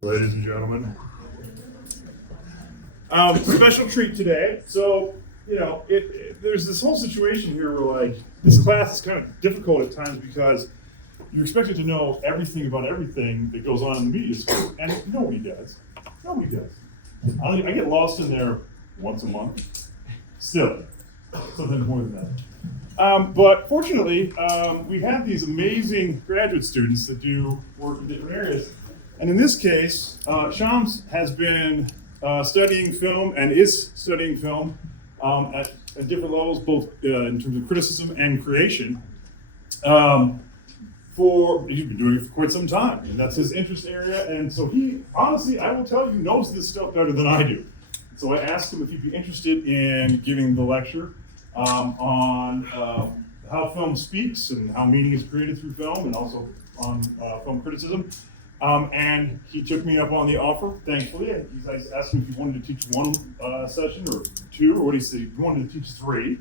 Ladies and gentlemen, special treat today. So, there's this whole situation here where, this class is kind of difficult at times because you're expected to know everything about everything that goes on in the media school, and nobody does. Nobody does. I get lost in there once a month. Still, sometimes more than that. But fortunately, we have these amazing graduate students that do work in different areas. And in this case, Shams has been studying film and is studying film at different levels, both in terms of criticism and creation. He's been doing it for quite some time, and that's his interest area. And so he, honestly, I will tell you, knows this stuff better than I do. So I asked him if he'd be interested in giving the lecture on how film speaks and how meaning is created through film, and also on film criticism. And he took me up on the offer, thankfully. He's asked me if he wanted to teach one session or two, or what did he say? He wanted to teach three.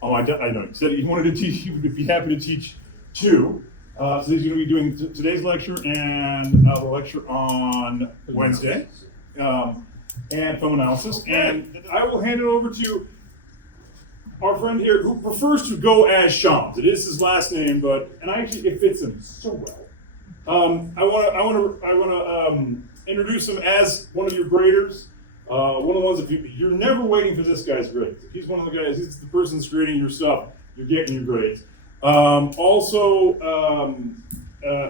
Oh, I know. He said he wanted to teach, he would be happy to teach two. So he's going to be doing today's lecture and the lecture on Wednesday, and film analysis. And I will hand it over to our friend here who prefers to go as Shams. It is his last name, and actually it fits him so well. I want to introduce him as one of your graders. One of the ones, if you're never waiting for this guy's grades. If he's one of the guys, he's the person that's grading your stuff, you're getting your grades.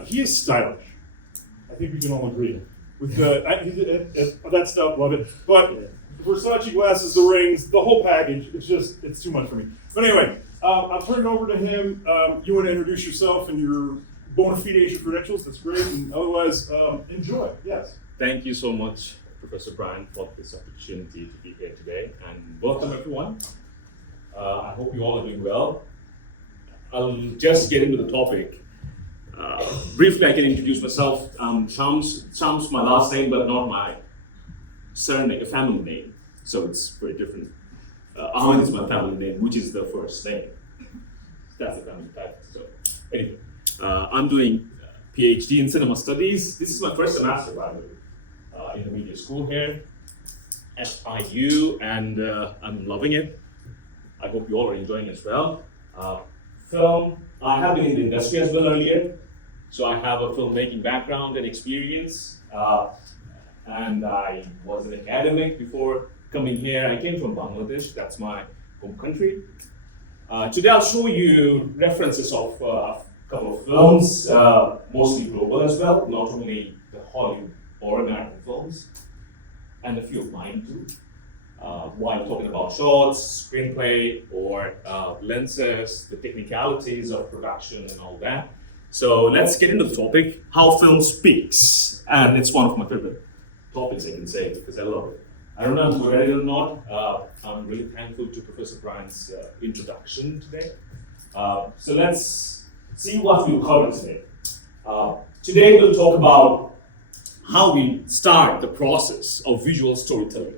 He is stylish. I think we can all agree. With that stuff, love it. But Versace glasses, the rings, the whole package, it's too much for me. But anyway, I'll turn it over to him. You want to introduce yourself and your bona fide credentials? That's great. And otherwise, enjoy. Yes. Thank you so much, Professor Brian, for this opportunity to be here today. And welcome, everyone. I hope you all are doing well. I'll just get into the topic. Briefly, I can introduce myself. Shams, my last name, but not my surname, family name. So it's very different. Ahmed is my family name, which is the first name. That's the family title. So anyway, I'm doing Ph.D. in cinema studies. This is my first semester, by the way, in the media school here at IU, and I'm loving it. I hope you all are enjoying it as well. Film, I have been in the industry as well earlier, so I have a filmmaking background and experience, and I was an academic before coming here. I came from Bangladesh, that's my home country. Today I'll show you references of a couple of films, mostly global as well, not only the Hollywood or American films, and a few of mine too. While talking about shots, screenplay, or lenses, the technicalities of production and all that. So let's get into the topic, how film speaks. And it's one of my favorite topics, I can say, because I love it. I don't know if you're ready or not. I'm really thankful to Professor Brian's introduction today. So let's see what we'll cover today. Today we'll talk about how we start the process of visual storytelling.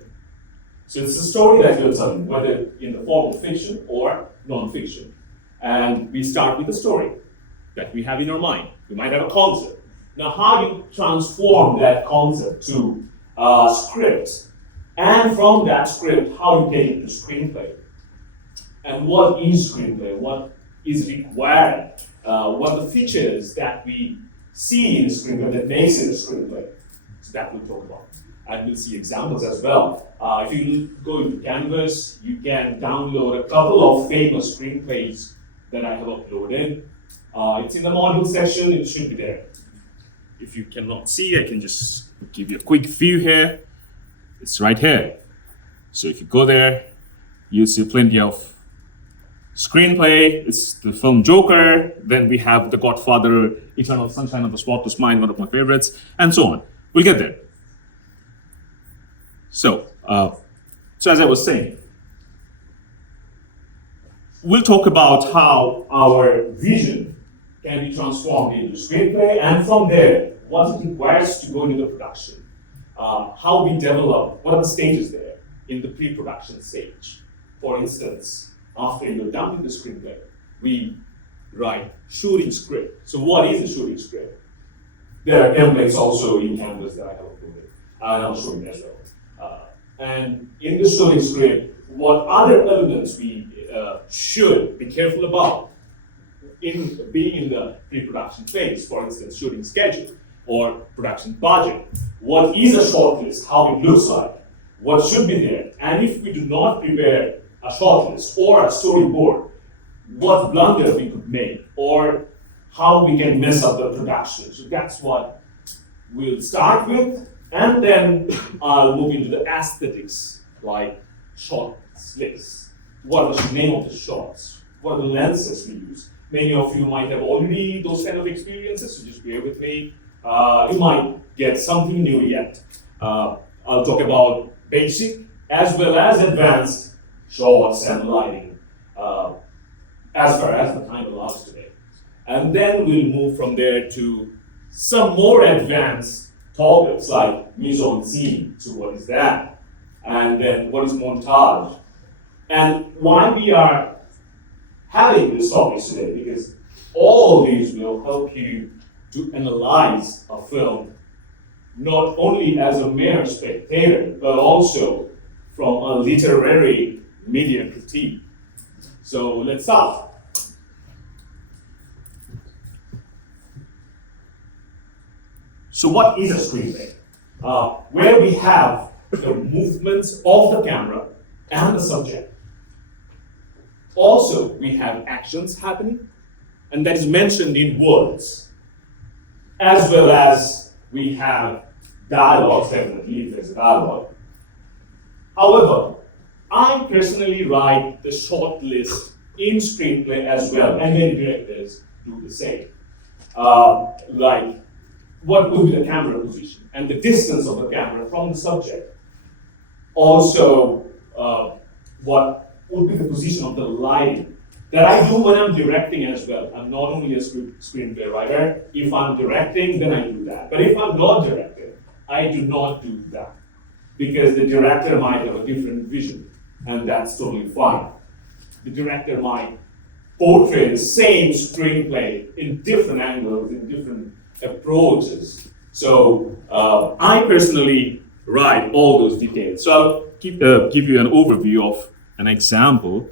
So it's a story that we're telling, whether in the form of fiction or non-fiction. And we start with a story that we have in our mind. We might have a concept. Now, how do you transform that concept to a script? And from that script, how do you take it to screenplay? And what is screenplay? What is required? What are the features that we see in a screenplay that makes it a screenplay? So that we'll talk about. And we'll see examples as well. If you go into Canvas, you can download a couple of famous screenplays that I have uploaded. It's in the module section, it should be there. If you cannot see, I can just give you a quick view here. It's right here. So if you go there, you'll see plenty of screenplay. It's the film Joker. Then we have The Godfather, Eternal Sunshine of the Spotless Mind, one of my favorites, and so on. We'll get there. So as I was saying, we'll talk about how our vision can be transformed into screenplay, and from there, what it requires to go into the production. How we develop, what are the stages there in the pre-production stage. For instance, after you're done with the screenplay, we write shooting script. So what is a shooting script? There are templates also in Canvas that I have uploaded, and I'll show you as well. And in the showing script, what other elements we should be careful about in being in the pre-production phase, for instance, shooting schedule or production budget. What is a shortlist, how it looks like, what should be there, and if we do not prepare a shortlist or a storyboard, what blunders we could make, or how we can mess up the production. So that's what we'll start with, and then I'll move into the aesthetics, like shot lists. What is the name of the shots? What are the lenses we use? Many of you might have already those kind of experiences, so just bear with me. You might get something new yet. I'll talk about basic as well as advanced shots and lighting, as far as the time allows today. And then we'll move from there to some more advanced topics like mise-en-scene. So what is that? And then what is montage? And why we are having these topics today, because all these will help you to analyze a film not only as a mere spectator, but also from a literary media critique. So let's start. So what is a screenplay? Where we have the movements of the camera and the subject. Also, we have actions happening, and that is mentioned in words, as well as we have dialogues, definitely, if there's a dialogue. However, I personally write the short list in screenplay as well, and many directors do the same. Like, what would be the camera position and the distance of the camera from the subject. Also, what would be the position of the lighting that I do when I'm directing as well. I'm not only a screenplay writer. If I'm directing, then I do that. But if I'm not directing, I do not do that, because the director might have a different vision, and that's totally fine. The director might portray the same screenplay in different angles, in different approaches. So I personally write all those details. So I'll give you an overview of an example.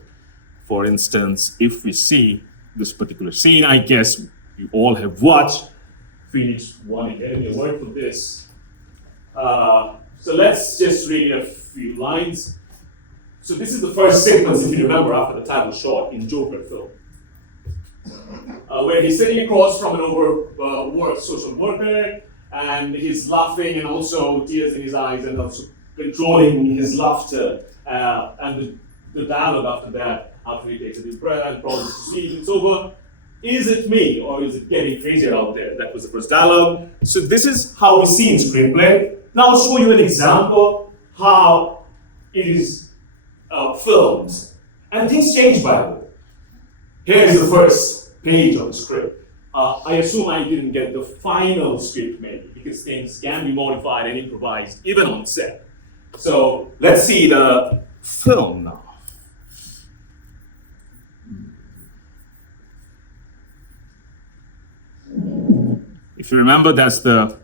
For instance, if we see this particular scene, I guess you all have watched Phoenix 1 Academy Award for this. So let's just read a few lines. So this is the first sequence, if you remember, after the title shot in Joker film, where he's sitting across from an overworked social worker, and he's laughing and also tears in his eyes and also controlling his laughter. And the dialogue after that, after he takes a deep breath and promises to see it's over, is it me or is it getting crazier out there? That was the first dialogue. So this is how we see in screenplay. Now I'll show you an example how it is filmed. And things change, by the way. Here is the first page of the script. I assume I didn't get the final script made because things can be modified and improvised even on set. So let's see the film now. If you remember, that's the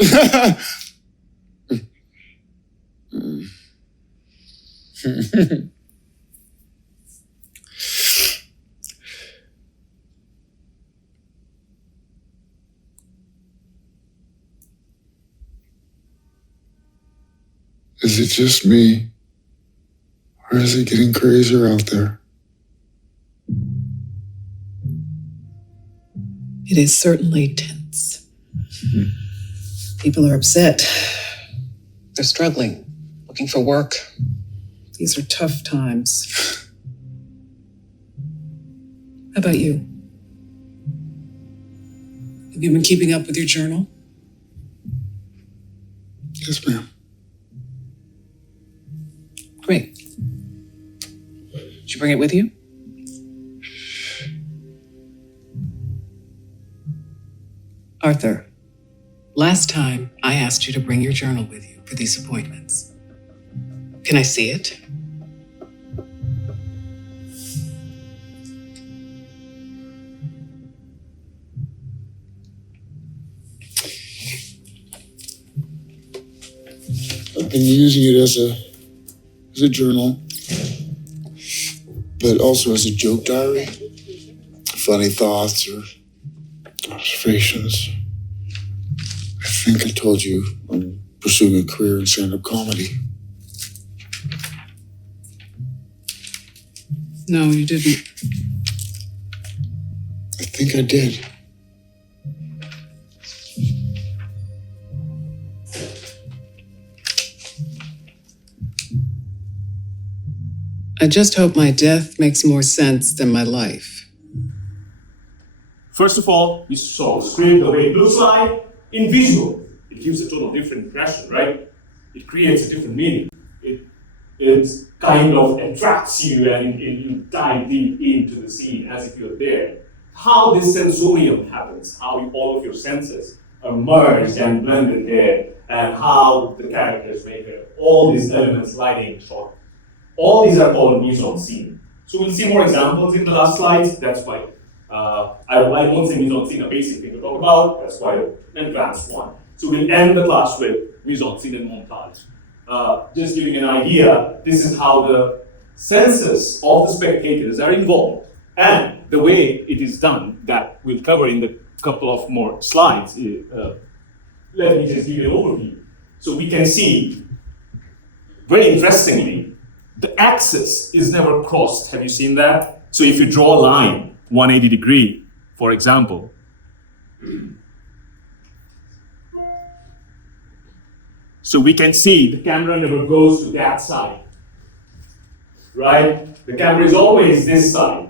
Is it just me? Or is it getting crazier out there? It is certainly tense. People are upset. They're struggling, looking for work. These are tough times. How about you? Have you been keeping up with your journal? Yes, ma'am. Great. Did you bring it with you? Arthur, last time I asked you to bring your journal with you for these appointments. Can I see it? I've been using it as a journal, but also as a joke diary. Funny thoughts or observations. I think I told you I'm pursuing a career in stand-up comedy. No, you didn't. I think I did. I just hope my death makes more sense than my life. First of all, you saw screen the way it looks like in visual. It gives a total different impression, right? It creates a different meaning. It kind of attracts you and you dive deep into the scene as if you're there. How this sensorium happens, how all of your senses are merged and blended there, and how the characters make it, all these elements lighting shot. All these are called mise-en-scene. So we'll see more examples in the last slides. That's why I won't say mise-en-scene, a basic thing to talk about. That's quite an advanced one. So we'll end the class with mise-en-scene and montage. Just giving an idea, this is how the senses of the spectators are involved. And the way it is done, that we'll cover in the couple of more slides. Let me just give you an overview. So we can see, very interestingly, the axis is never crossed. Have you seen that? So if you draw a line, 180 degree, for example, so we can see the camera never goes to that side, right? The camera is always this side,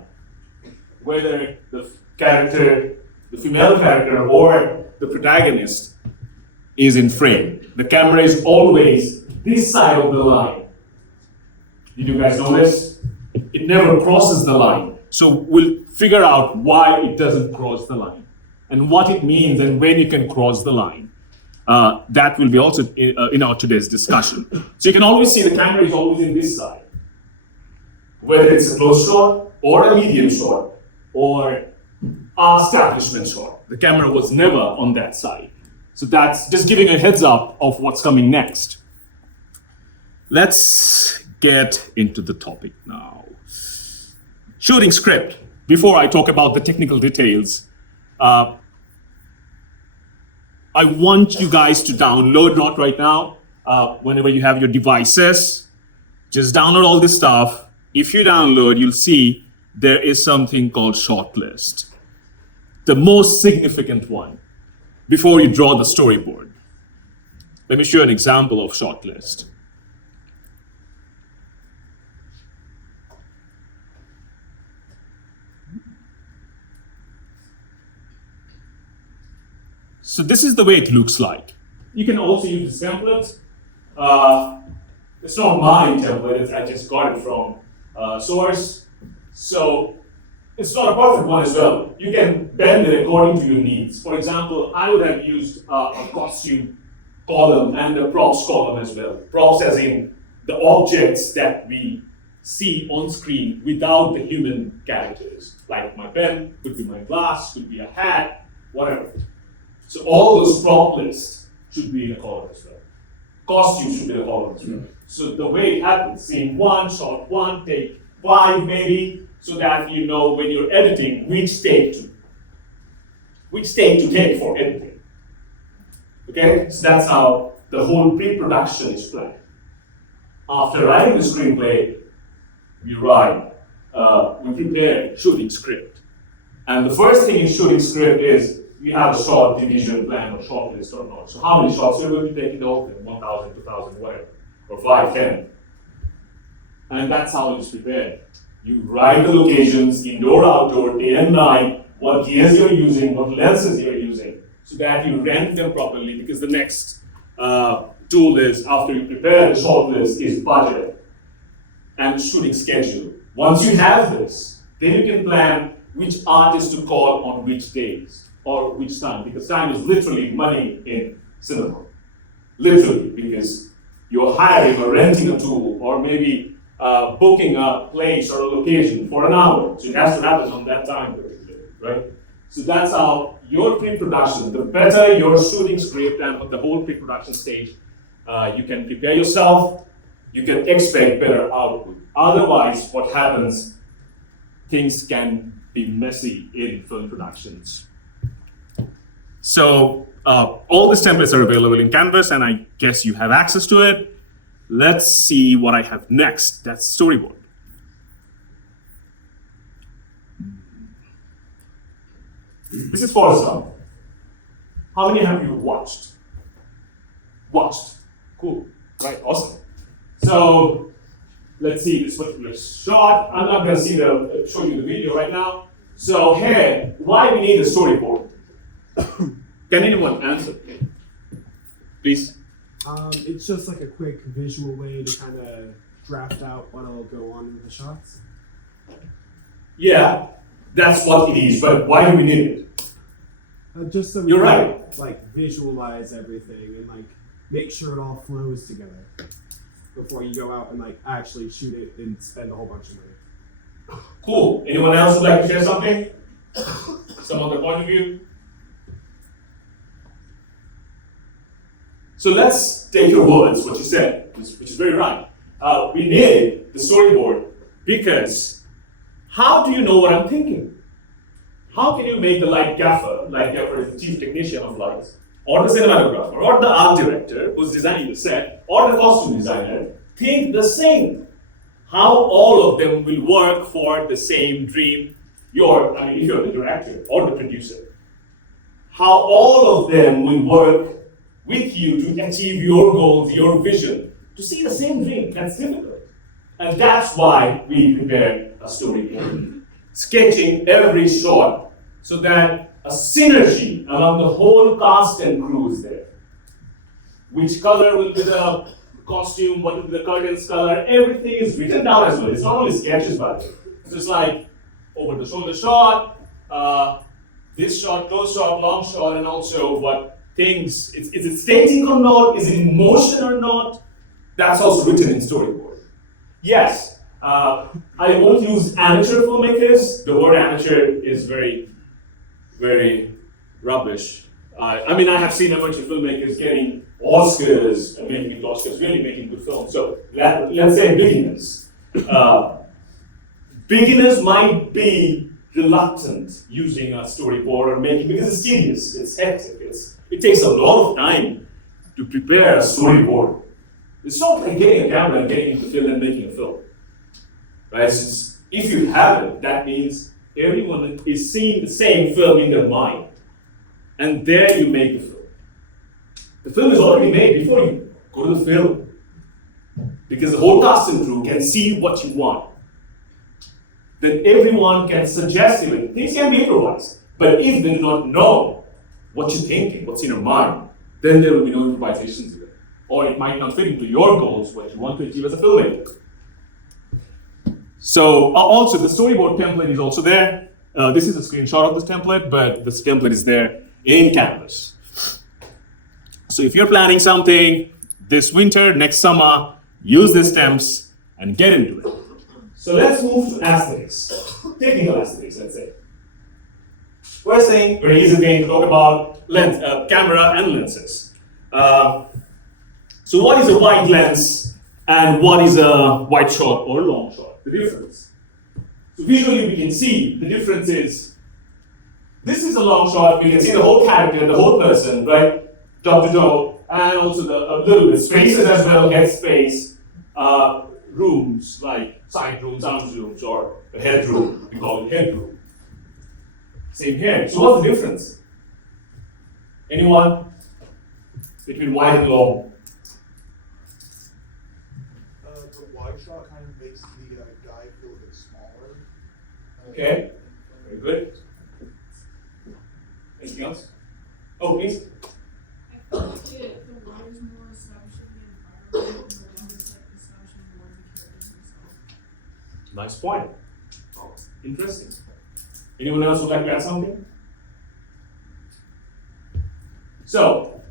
whether the character, the female character or the protagonist is in frame. The camera is always this side of the line. Did you guys know this? It never crosses the line. So we'll figure out why it doesn't cross the line and what it means and when you can cross the line. That will be also in our today's discussion. So you can always see the camera is always in this side. Whether it's a close shot or a medium shot or a establishment shot. The camera was never on that side. So that's just giving a heads up of what's coming next. Let's get into the topic now. Shooting script. Before I talk about the technical details, I want you guys to download, not right now, whenever you have your devices, just download all this stuff. If you download, you'll see there is something called shortlist. The most significant one before you draw the storyboard. Let me show you an example of shortlist. So this is the way it looks like. You can also use the template. It's not my template, I just got it from source. So it's not a perfect one as well. You can bend it according to your needs. For example, I would have used a costume column and a props column as well. Props as in the objects that we see on screen without the human characters. Like my pen, could be my glass, could be a hat, whatever. So all those prop lists should be in a color as well. Costume should be in a color as well. So the way it happens, scene one, shot one, take 5 maybe, so that you know when you're editing which take to take for editing. Okay, so that's how the whole pre-production is planned. After writing the screenplay, we prepare shooting script. And the first thing in shooting script is we have a shot division plan or shot list or not. So how many shots you're going to take in the whole thing, 1,000, 2,000, whatever, or 5, 10. And that's how it's prepared. You write the locations, indoor, outdoor, day and night, what gears you're using, what lenses you're using, so that you rent them properly, because the next tool is, after you prepare the shot list, is budget and shooting schedule. Once you have this, then you can plan which artist to call on which days or which time, because time is literally money in cinema. Literally, because you're hiring or renting a tool, or maybe booking a place or a location for an hour. So it has to happen on that time, right? So that's how your pre-production, the better your shooting script and the whole pre-production stage, you can prepare yourself, you can expect better output. Otherwise, what happens, things can be messy in film productions. So all these templates are available in Canvas, and I guess you have access to it. Let's see what I have next. That's storyboard. This is for example. How many have you watched? Cool, right, awesome. So let's see this particular shot. I'm not gonna show you the video right now. So here, why we need a storyboard? Can anyone answer? Please. It's just like a quick visual way to kind of draft out what'll go on with the shots. Yeah, that's what it is, but why do we need it? Just so we You're can, right. like, visualize everything and like make sure it all flows together before you go out and like actually shoot it and spend a whole bunch of money. Cool. Anyone else would like to share something? Some other point of view? So let's take your words, what you said, which is very right. We need the storyboard because how do you know what I'm thinking? How can you make the light gaffer is the chief technician of lights, or the cinematographer, or the art director who's designing the set, or the costume designer think the same? How all of them will work for the same dream? If you're the director or the producer, how all of them will work with you to achieve your goals, your vision, to see the same dream. That's difficult. And that's why we prepare a storyboard, sketching every shot so that a synergy among the whole cast and crew is there. Which color will be the costume, what will be the curtains color, everything is written down as well. It's not only sketches, but it's just like over the shoulder shot, this shot, close shot, long shot, and also what things, is it static or not? Is it in motion or not? That's also written in storyboard. Yes, I won't use amateur filmmakers. The word amateur is very, very rubbish. I have seen amateur filmmakers getting Oscars, really making good films. So let's say beginners. Beginners might be reluctant using a storyboard or making, because it's tedious, it's hectic, it takes a lot of time to prepare a storyboard. It's not like getting a camera and getting into film and making a film. Right? If you have it, that means everyone is seeing the same film in their mind. And there you make the film. The film is already made before you go to the film. Because the whole cast and crew can see what you want. Then everyone can suggest even. Things can be improvised. But if they do not know what you're thinking, what's in your mind, then there will be no improvisations either. Or it might not fit into your goals, what you want to achieve as a filmmaker. So also the storyboard template is also there. This is a screenshot of this template, but this template is there in Canvas. So if you're planning something this winter, next summer, use these temps and get into it. So let's move to aesthetics, technical aesthetics, let's say. First thing, very easy thing to talk about, camera and lenses. So what is a wide lens and what is a wide shot or long shot? The difference. So visually we can see the difference is, this is a long shot, we can see the whole character, the whole person, right? Top to toe, and also a little bit spaces as well, head space, rooms like side rooms, arms rooms, or a head room, we call it head room. Same here. So what's the difference? Anyone? Between wide and long? The wide shot kind of makes the guy feel a bit smaller. Okay, very good. Anything else? Oh, please. I feel like the wide is more establishing the environment, and the long is like establishing more of the characters themselves. Nice point. Interesting. Anyone else would like to add something? So,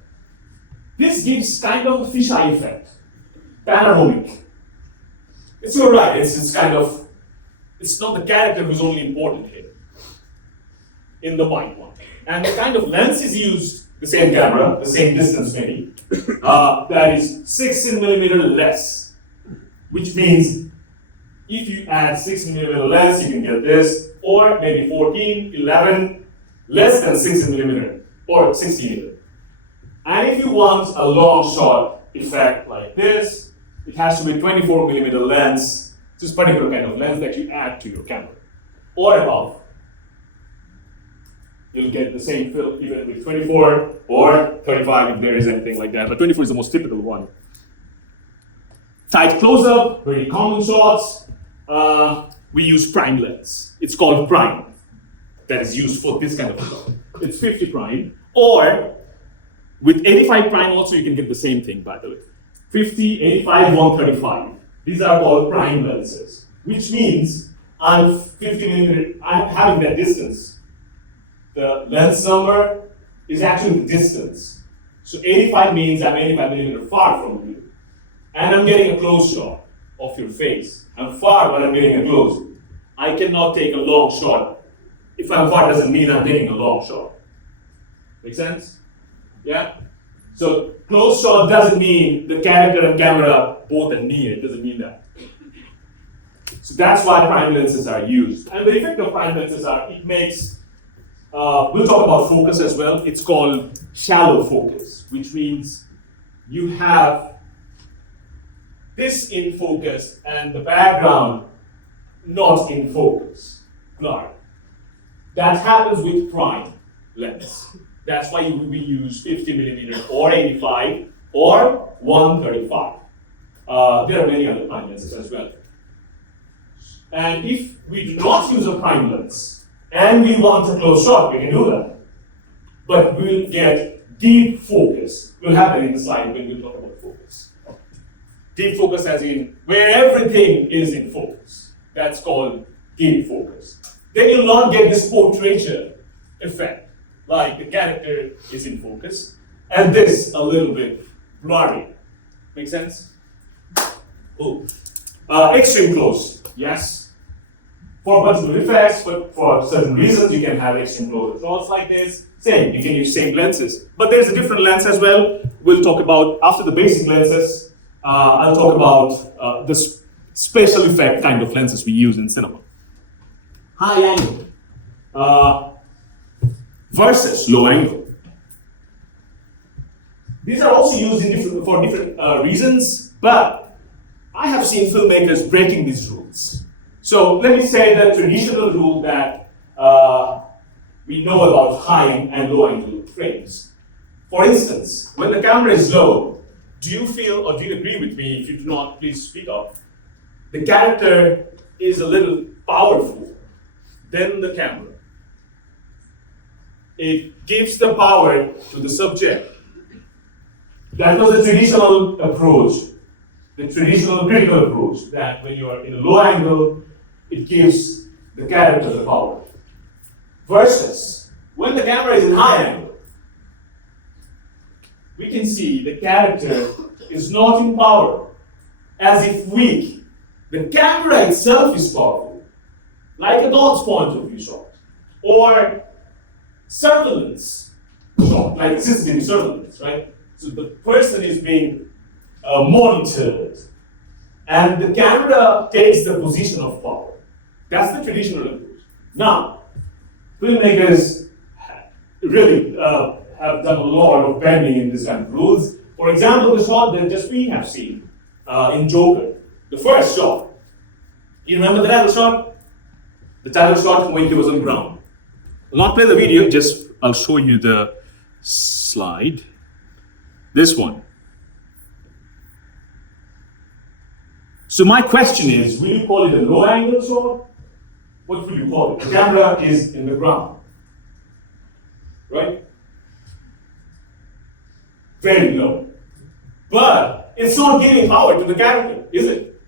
this gives kind of fisheye effect, panoramic. It's all right. It's kind of, it's not the character who's only important here in the wide one. And the kind of lens is used, the same camera, the same distance maybe, that is 16mm less, which means if you add 6mm lens, you can get this, or maybe 14, 11, less than 16mm, or 16. And if you want a long shot effect like this, it has to be 24mm lens, this particular kind of lens that you add to your camera, or above. You'll get the same film even with 24 or 35 if there is anything like that, but 24 is the most typical one. Tight close-up, very common shots. We use prime lens. It's called prime. That is used for this kind of shot. It's 50 prime, or with 85 prime also you can get the same thing, by the way. 50, 85, 135. These are called prime lenses, which means I'm 50mm, I'm having that distance. The lens number is actually the distance. So 85 means I'm 85mm far from you. And I'm getting a close shot of your face. I'm far when I'm getting a close. I cannot take a long shot. If I'm far doesn't mean I'm taking a long shot. Make sense? Yeah? So close shot doesn't mean the character and camera both are near. It doesn't mean that. So that's why prime lenses are used. And the effect of prime lenses are, it makes, we'll talk about focus as well. It's called shallow focus, which means you have this in focus and the background not in focus. Blurred. That happens with prime lens. That's why we use 50mm or 85 or 135. There are many other prime lenses as well. And if we do not use a prime lens and we want a close shot, we can do that. But we'll get deep focus. We'll have that in the slide when we talk about focus. Deep focus as in where everything is in focus. That's called deep focus. Then you'll not get this portraiture effect, like the character is in focus, and this a little bit blurry. Make sense? Oh. Extreme close, yes. For multiple effects, but for certain reasons, you can have extreme close shots like this. Same, you can use same lenses. But there's a different lens as well. We'll talk about, after the basic lenses, I'll talk about the special effect kind of lenses we use in cinema. High angle versus low angle. These are also used in for different reasons, but I have seen filmmakers breaking these rules. So let me say the traditional rule that we know about high and low angle frames. For instance, when the camera is low, do you feel, or do you agree with me? If you do not, please speak up. The character is a little powerful than the camera. It gives the power to the subject. That was the traditional approach, the traditional critical approach, that when you are in a low angle, it gives the character the power. Versus, when the camera is in high angle, we can see the character is not in power, as if weak. The camera itself is powerful, like a dog's point of view shot, or surveillance shot, like CCTV surveillance, right? So the person is being monitored, and the camera takes the position of power. That's the traditional approach. Now, filmmakers really have done a lot of bending in this kind of rules. For example, the shot that just we have seen in Joker, the first shot. You remember the title shot? The title shot when he was on the ground. I'll not play the video, just I'll show you the slide. This one. So my question is, will you call it a low angle shot? What will you call it? The camera is in the ground, right? Very low. But it's not giving power to the character, is it?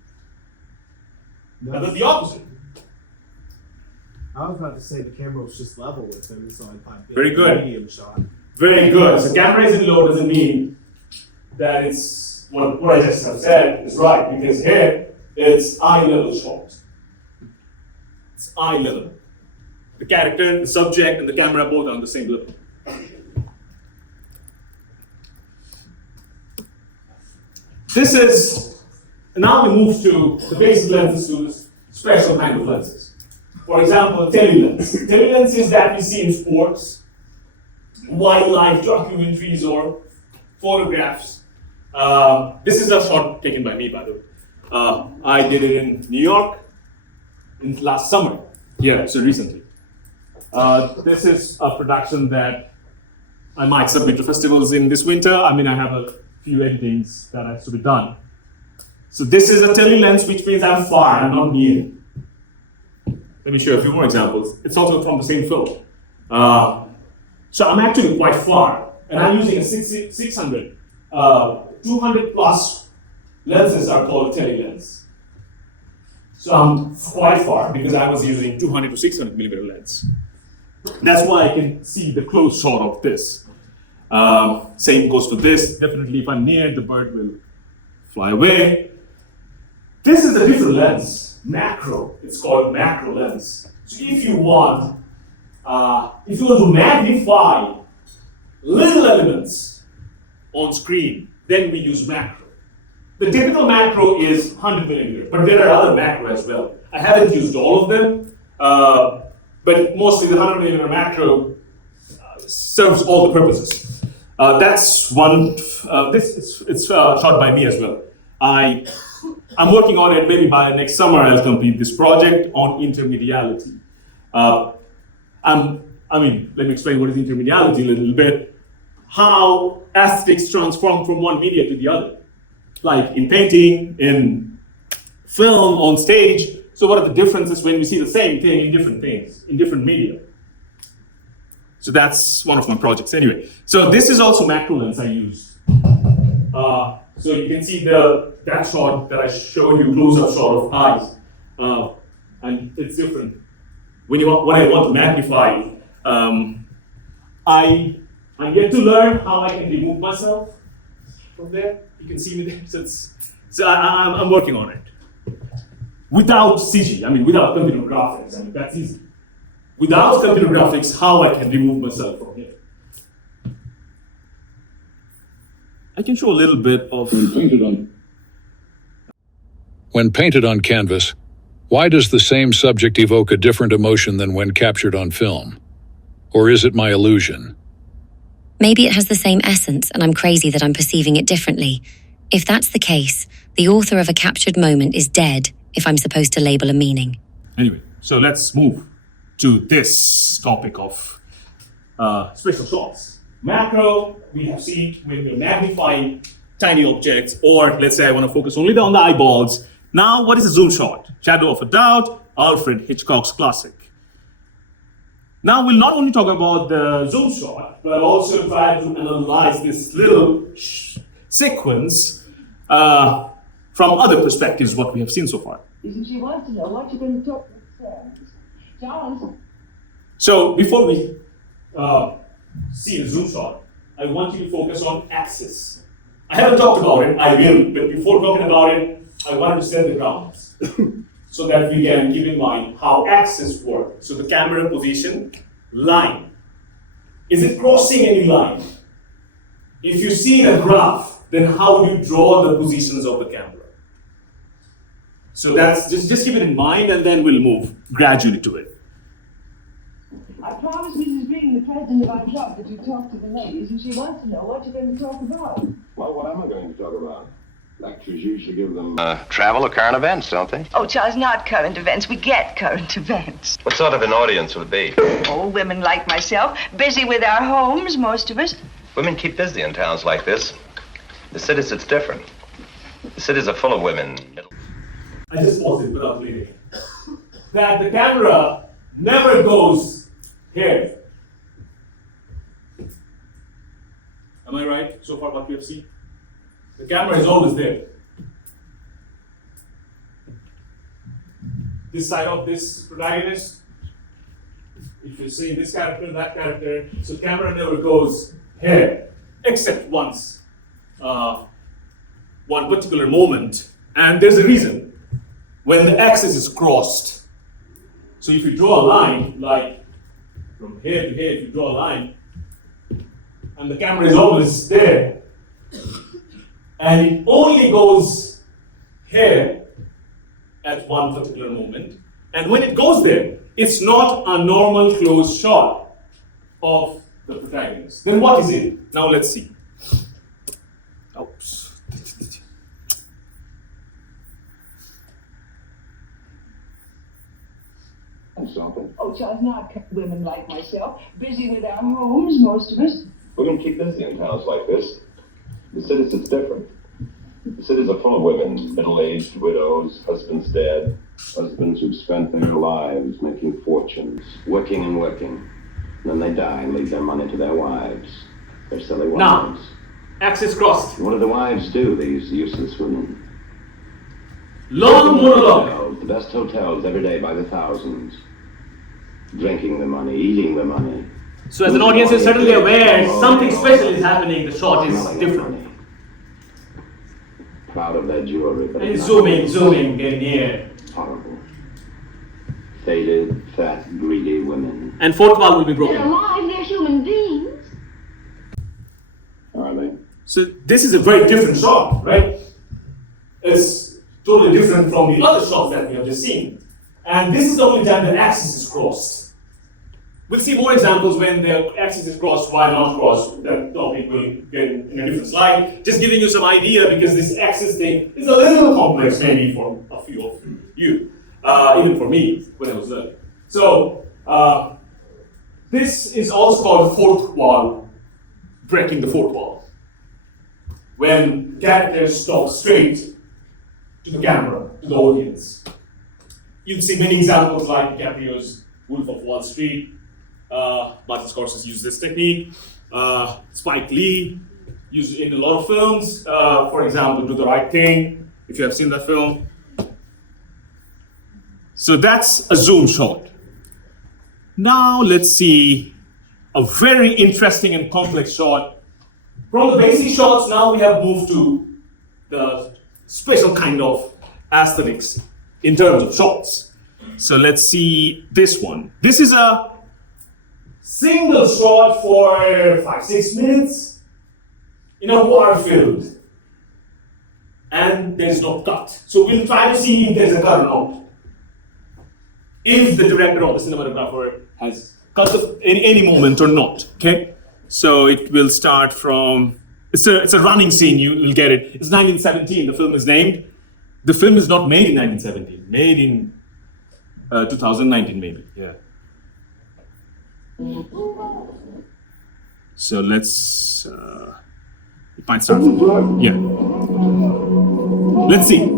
That's the opposite. I was about to say the camera was just level with him, so I thought Very good. medium shot. Very good. So camera is in low doesn't mean that it's what I just have said is right, because here it's eye level shot. It's eye level. The character, the subject, and the camera both are on the same level. This is, now we move to the basic lenses to special kind of lenses. For example, telelens. Telelens is that we see in sports, wildlife documentaries, or photographs. This is a shot taken by me, by the way. I did it in New York in last summer. Yeah, so recently. This is a production that I might submit to festivals in this winter. I mean, I have a few editings that has to be done. So this is a telelens, which means I'm far, I'm not near. Let me show you a few more examples. It's also from the same film. So I'm actually quite far, and I'm using a 600. 200 plus lenses are called telelens. So I'm quite far because I was using 200 to 600 millimeter lens. That's why I can see the close shot of this. Same goes for this. Definitely, if I'm near, the bird will fly away. This is a different lens, macro. It's called macro lens. So if you want to magnify little elements on screen, then we use macro. The typical macro is 100 millimeter, but there are other macro as well. I haven't used all of them, but mostly the 100 millimeter macro serves all the purposes. That's one. It's shot by me as well. I'm working on it. Maybe by next summer I'll complete this project on intermediality. Let me explain what is intermediality a little bit. How aesthetics transform from one media to the other, like in painting, in film, on stage. So what are the differences when we see the same thing in different things, in different media? So that's one of my projects anyway. So this is also macro lens I use. So you can see that shot that I showed you, close-up shot of eyes. And it's different. When I want to magnify, I'm yet to learn how I can remove myself from there. You can see me there. So I'm working on it. Without CG, without computer graphics, that's easy. Without computer graphics, how I can remove myself from here. I can show a little bit of... When painted on canvas, why does the same subject evoke a different emotion than when captured on film? Or is it my illusion? Maybe it has the same essence and I'm crazy that I'm perceiving it differently. If that's the case, the author of a captured moment is dead if I'm supposed to label a meaning. Anyway, so let's move to this topic of special shots. Macro, we have seen when we're magnifying tiny objects, or let's say I want to focus only on the eyeballs. Now, what is a zoom shot? Shadow of a Doubt, Alfred Hitchcock's classic. Now, we'll not only talk about the zoom shot, but also try to analyze this little sequence from other perspectives, what we have seen so far. She wants to know what you're going to talk about. John. So, before we see the zoom shot, I want you to focus on axis. I haven't talked about it, I will, but before talking about it, I wanted to set the grounds so that we can keep in mind how axes work. So the camera position, line. Is it crossing any line? If you see the graph, then how do you draw the positions of the camera? So that's just keep it in mind, and then we'll move gradually to it. I promised Mrs. Green, the president of our club, that you'd talk to the ladies, and she wants to know what you're going to talk about. Well, what am I going to talk about? Lectures usually give them travel or current events, don't they? Oh, Charles, not current events. We get current events. What sort of an audience would it be? Oh, women like myself, busy with our homes, most of us. Women keep busy in towns like this. The cities, it's different. The cities are full of women. I just paused it without reading. That the camera never goes here. Am I right so far what we have seen? The camera is always there. This side of this protagonist, if you see this character, that character, so the camera never goes here, except once, one particular moment, and there's a reason. When the axis is crossed. So if you draw a line, like from here to here, if you draw a line, and the camera is always there, and it only goes here at one particular moment, and when it goes there, it's not a normal close shot of the protagonist. Then what is it? Now let's see. Oops. Something. Oh, Charles, not women like myself, busy with our homes, most of us. Women keep busy in towns like this. The cities, it's different. The cities are full of women, middle-aged widows, husbands dead, husbands who've spent their lives making fortunes, working and working. Then they die and leave their money to their wives, their silly wives. Now, axis crossed. What do the wives do, these useless women? Long monologue. The best hotels every day by the thousands. Drinking the money, eating the money. So as an audience, you're suddenly aware something special is happening. The shot is Smelling of different. money. Proud of their jewelry, but And it's it's zooming, getting near. horrible. Faded, fat, greedy women. And fourth wall will be broken. alive, they're human beings. Are they? So this is a very different shot, right? It's totally different from the other shots that we have just seen. And this is the only time the axis is crossed. We'll see more examples when the axis is crossed, why not crossed. That topic will get in a different slide. Just giving you some idea because this axis thing is a little complex maybe for a few of you, even for me when I was learning. So this is also called fourth wall, breaking the fourth wall. When characters talk straight to the camera, to the audience. You'll see many examples like DiCaprio's Wolf of Wall Street. Martin Scorsese used this technique. Spike Lee used it in a lot of films. For example, Do the Right Thing, if you have seen that film. So that's a zoom shot. Now let's see a very interesting and complex shot. From the basic shots, now we have moved to the special kind of aesthetics in terms of shots. So let's see this one. This is a single shot for 5-6 minutes in a water field. And there's no cut. So we'll try to see if there's a cut or not. If the director or the cinematographer has cut in any moment or not, okay? So it will start from, it's a running scene, you will get it. It's 1917, the film is named. The film is not made in 1917, made in 2019 maybe, yeah. So let's, it might start, yeah. Let's see.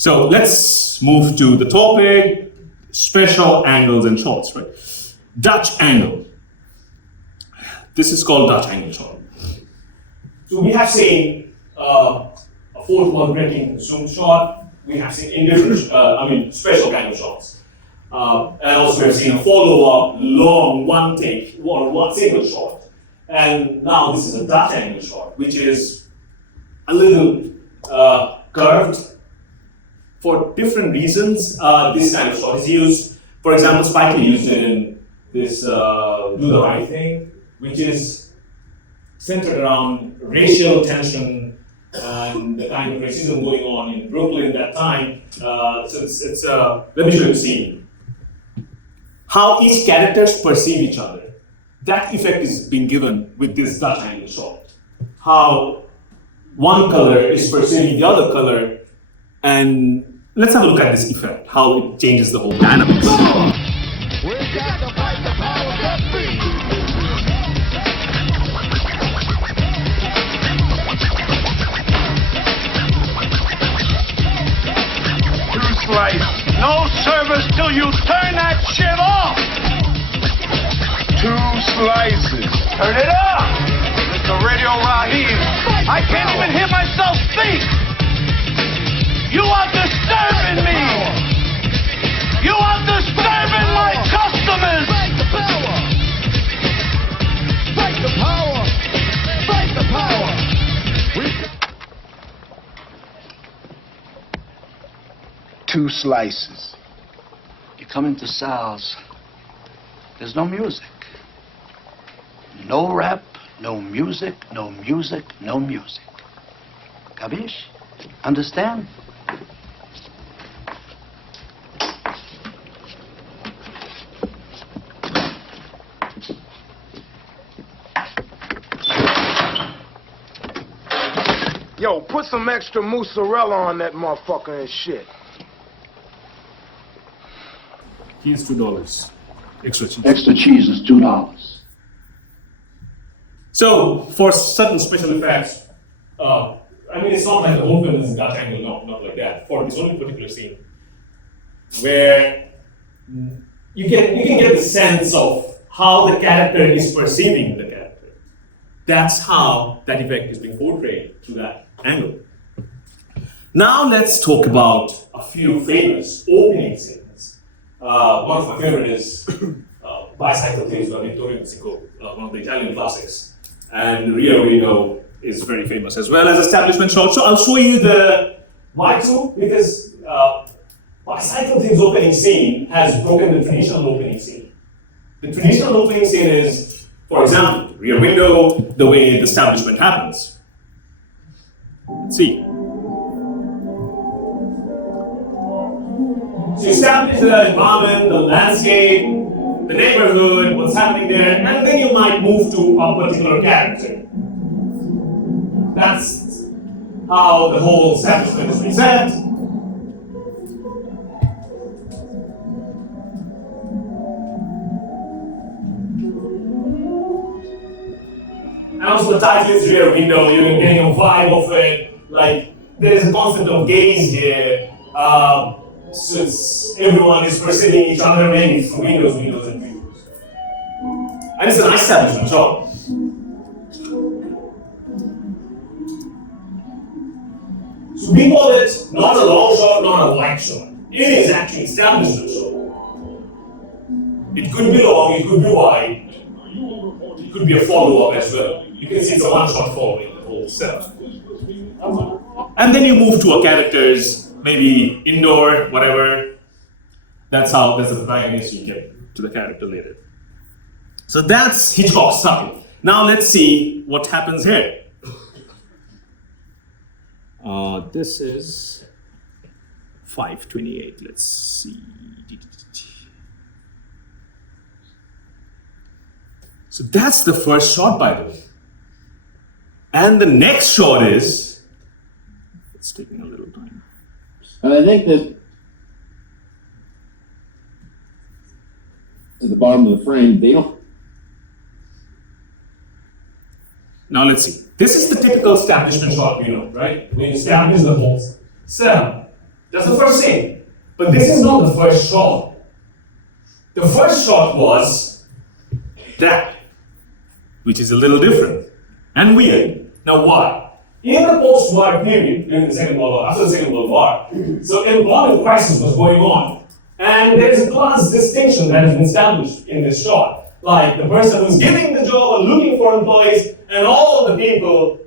So let's move to the topic, special angles and shots, right? Dutch angle. This is called Dutch angle shot. So we have seen a 4:1 breaking zoom shot. We have seen indifferent, special kind of shots. And also we have seen a follow-up, long, one take, or one single shot. And now this is a Dutch angle shot, which is a little curved. For different reasons, this kind of shot is used. For example, Spike Lee used it in this Do the Right Thing, which is centered around racial tension and the kind of racism going on in Brooklyn that time. So it's let me show you the scene. How each characters perceive each other. That effect is being given with this Dutch angle shot. How one color is perceiving the other color, and let's have a look at this effect, how it changes the whole dynamics. No service till you turn that shit off. 2 slices. Turn it up. Mr. Radio Raheem. I can't even hear myself speak. You are disturbing me. You are disturbing my customers. Fight the power. Fight the power. Fight the power. 2 slices. You come into Sal's, there's no music. No rap, no music, no music, no music. Capiche? Understand? Yo, put some extra mozzarella on that motherfucker and shit. Here's $2. Extra cheese. Extra cheese is $2. So for certain special effects, it's not like the whole film is Dutch angle, no, not like that. For this only particular scene, where you can get the sense of how the character is perceiving the character. That's how that effect is being portrayed through that angle. Now let's talk about a few famous opening scenes. One of my favorite is Bicycle Thieves by Vittorio Musico, one of the Italian classics. And Rear Window is very famous as well as establishment shot. So I'll show you the Y2 because Bicycle Thieves opening scene has broken the traditional opening scene. The traditional opening scene is, for example, Rear Window, the way the establishment happens. Let's see. So you establish the environment, the landscape, the neighborhood, what's happening there, and then you might move to a particular character. That's how the whole establishment is reset. And also the title is Rear Window, you're getting a vibe of it, like there is a concept of gaze here. Since everyone is perceiving each other maybe through windows and views. And it's a nice establishment shot. So we call it not a long shot, not a wide shot. It is actually establishment shot. It could be long, it could be wide, it could be a follow-up as well. You can see it's a one-shot following the whole setup. And then you move to a character's maybe indoor, whatever. That's the protagonist, you get to the character later. So that's Hitchcock's style. Now let's see what happens here. This is 5:28, let's see. So that's the first shot, by the way. And the next shot is, it's taking a little time. And I think that at the bottom of the frame, they don't. Now let's see. This is the typical establishment shot, right? We establish the whole setup. That's the first scene. But this is not the first shot. The first shot was that, which is a little different and weird. Now why? In the post-war period, during the Second World War, after the Second World War, so employment crisis was going on. And there is a class distinction that has been established in this shot. Like the person who's giving the job or looking for employees, and all the people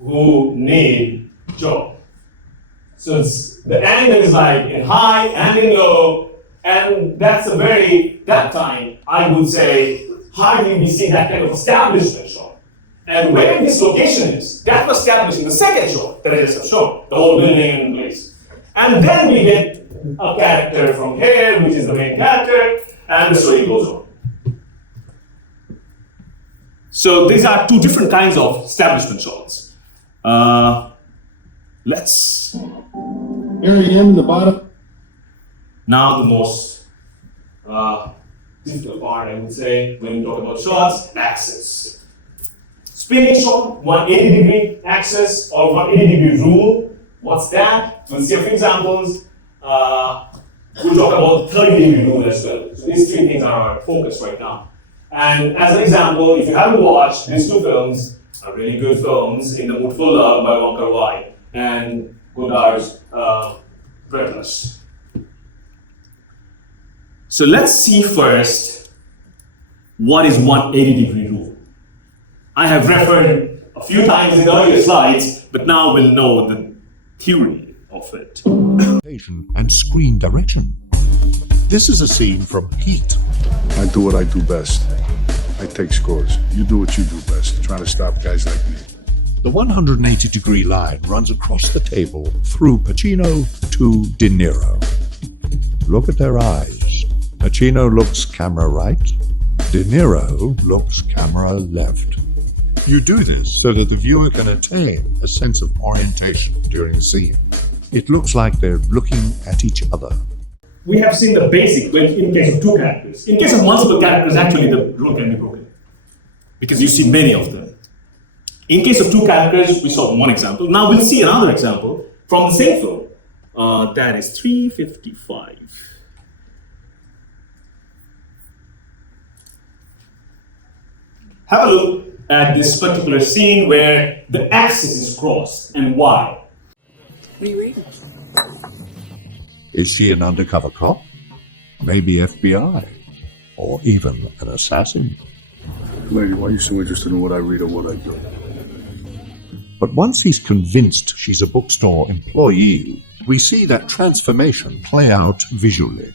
who need job. So the angle is like in high and in low, and that's a that time, I would say, hardly we see that kind of establishment shot. And where this location is, that was established in the second shot that I just have shown, the whole building and place. And then we get a character from here, which is the main character, and the story goes on. So these are two different kinds of establishment shots. Let's. Here I am in the bottom. Now the most difficult part, I would say, when we talk about shots, axis. Spinning shot, 180-degree axis or 180-degree rule. What's that? We'll see a few examples. We'll talk about 30-degree rule as well. So these three things are our focus right now. And as an example, if you haven't watched, these two films are really good films, In the Mood for Love by Wong Kar-wai and Godard's Breathless. So let's see first what is 180-degree rule. I have referred a few times in earlier slides, but now we'll know the theory of it. And screen direction. This is a scene from Heat. I do what I do best. I take scores. You do what you do best, trying to stop guys like me. The 180-degree line runs across the table through Pacino to De Niro. Look at their eyes. Pacino looks camera right. De Niro looks camera left. You do this so that the viewer can attain a sense of orientation during the scene. It looks like they're looking at each other. We have seen the basic in case of two characters. In case of multiple characters, actually the rule can be broken because you see many of them. In case of two characters, we saw one example. Now we'll see another example from the same film. That is 355. Have a look at this particular scene where the axis is crossed and why. What are you reading? Is he an undercover cop? Maybe FBI? Or even an assassin? Lady, why are you so interested in what I read or what I do? But once he's convinced she's a bookstore employee, we see that transformation play out visually.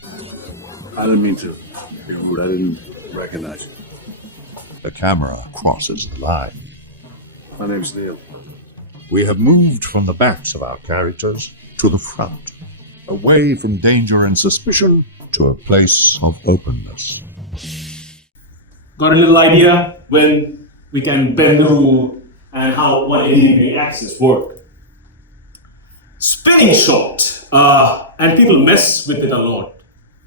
I didn't mean to be rude. I didn't recognize you. The camera crosses the line. My name's Neil. We have moved from the backs of our characters to the front, away from danger and suspicion to a place of openness. Got a little idea when we can bend the rule and how 180-degree axis work. Spinning shot, and people mess with it a lot.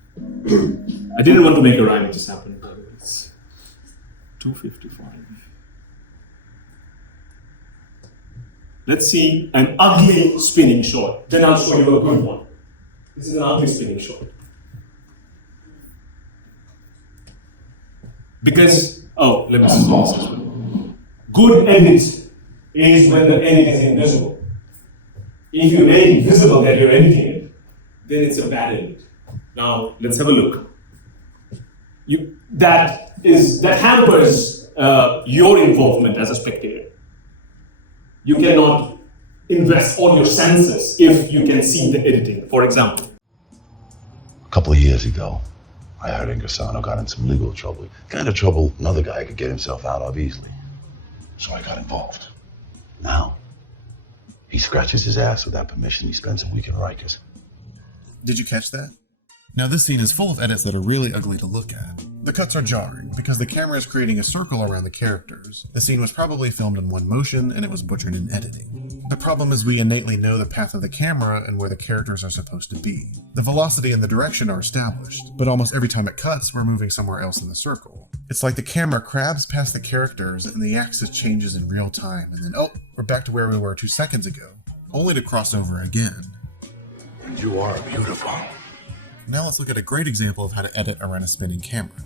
I didn't want to make a rhyme, it just happened. It's 255. Let's see an ugly spinning shot. Then I'll show you a good one. This is an ugly spinning shot. Because, let me see this as well. Good edit is when the edit is invisible. If you make it visible that you're editing it, then it's a bad edit. Now, let's have a look. That hampers your involvement as a spectator. You cannot invest all your senses if you can see the editing, for example. A couple of years ago, I heard Ingersano got in some legal trouble. Kind of trouble another guy could get himself out of easily. So I got involved. Now, he scratches his ass without permission. He spends a week in Rikers. Did you catch that? Now this scene is full of edits that are really ugly to look at. The cuts are jarring, because the camera is creating a circle around the characters. The scene was probably filmed in one motion, and it was butchered in editing. The problem is we innately know the path of the camera and where the characters are supposed to be. The velocity and the direction are established, but almost every time it cuts, we're moving somewhere else in the circle. It's like the camera crabs past the characters, and the axis changes in real time, and then we're back to where we were 2 seconds ago, only to cross over again. You are beautiful. Now let's look at a great example of how to edit around a spinning camera.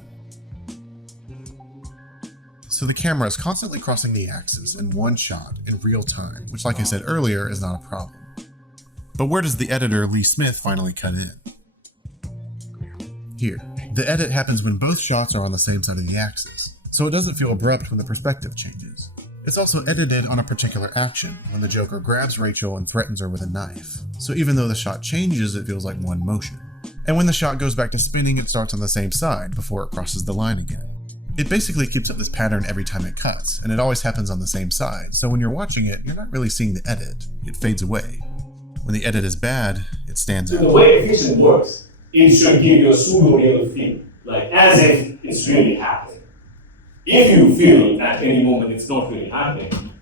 So the camera is constantly crossing the axis in one shot in real time, which like I said earlier is not a problem. But where does the editor Lee Smith finally cut in? Here. The edit happens when both shots are on the same side of the axis, so it doesn't feel abrupt when the perspective changes. It's also edited on a particular action, when the Joker grabs Rachel and threatens her with a knife, so even though the shot changes, it feels like one motion. And when the shot goes back to spinning, it starts on the same side before it crosses the line again. It basically keeps up this pattern every time it cuts, and it always happens on the same side, so when you're watching it, you're not really seeing the edit. It fades away. When the edit is bad, it stands out. The way fiction works, it should give you a pseudo-real feel, like as if it's really happening. If you feel at any moment it's not really happening,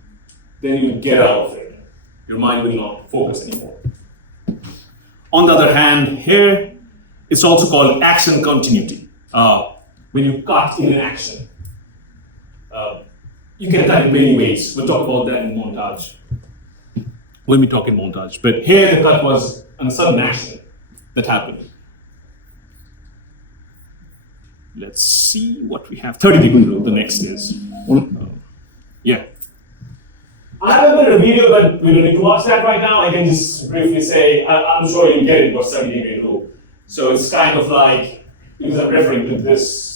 then you will get out of it. Your mind will not focus anymore. On the other hand, here, it's also called action continuity. When you cut in an action, you can cut in many ways. We'll talk about that in montage. When we talk in montage. But here the cut was on a sudden action that happened. Let's see what we have. 30-degree rule, the next is. Yeah. I haven't made a video, but we don't need to watch that right now. I can just briefly say, I'm sure you get it, what's 30-degree rule. So it's kind of like, because I'm referring to this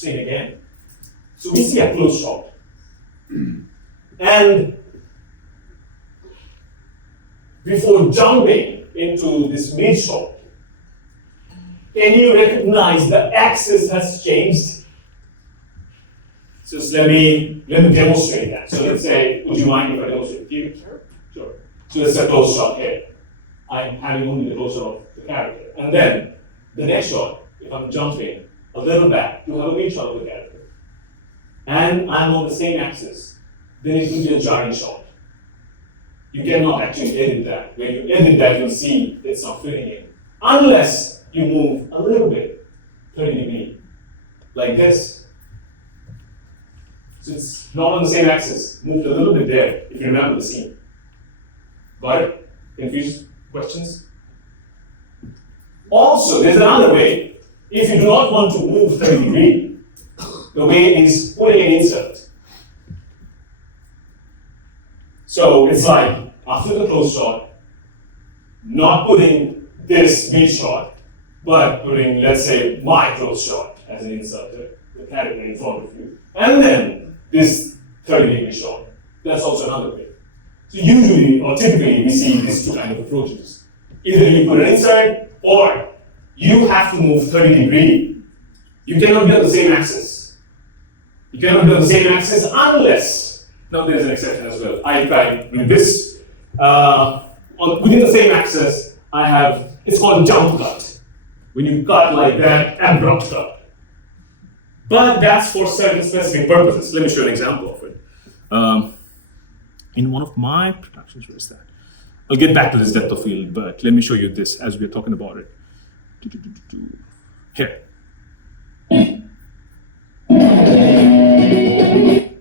scene again. So we see a close shot. And before jumping into this mid shot, can you recognize the axis has changed? So let me demonstrate that. So let's say, would you mind if I demonstrate with you? Sure. So it's a close shot here. I'm having only the close shot of the character. And then the next shot, if I'm jumping a little back to have a mid shot of the character, and I'm on the same axis, then it will be a jarring shot. You cannot actually edit that. When you edit that, you'll see it's not fitting in. Unless you move a little bit, 30 degrees, like this. So it's not on the same axis. Moved a little bit there, if you remember the scene. Got it? Confused? Questions? Also, there's another way. If you do not want to move 30 degrees, the way is putting an insert. So it's like, after the close shot, not putting this mid shot, but putting, let's say, my close shot as an insert, the character in front of you. And then this 30-degree shot. That's also another way. So usually, or typically, we see these two kind of approaches. Either you put an insert, or you have to move 30 degrees. You cannot be on the same axis. You cannot be on the same axis unless, now there's an exception as well. I tried with this, within the same axis, I have, it's called jump cut. When you cut like that, abrupt cut. But that's for certain specific purposes. Let me show you an example of it. In one of my productions, where is that? I'll get back to this depth of field, but let me show you this as we're talking about it. Here.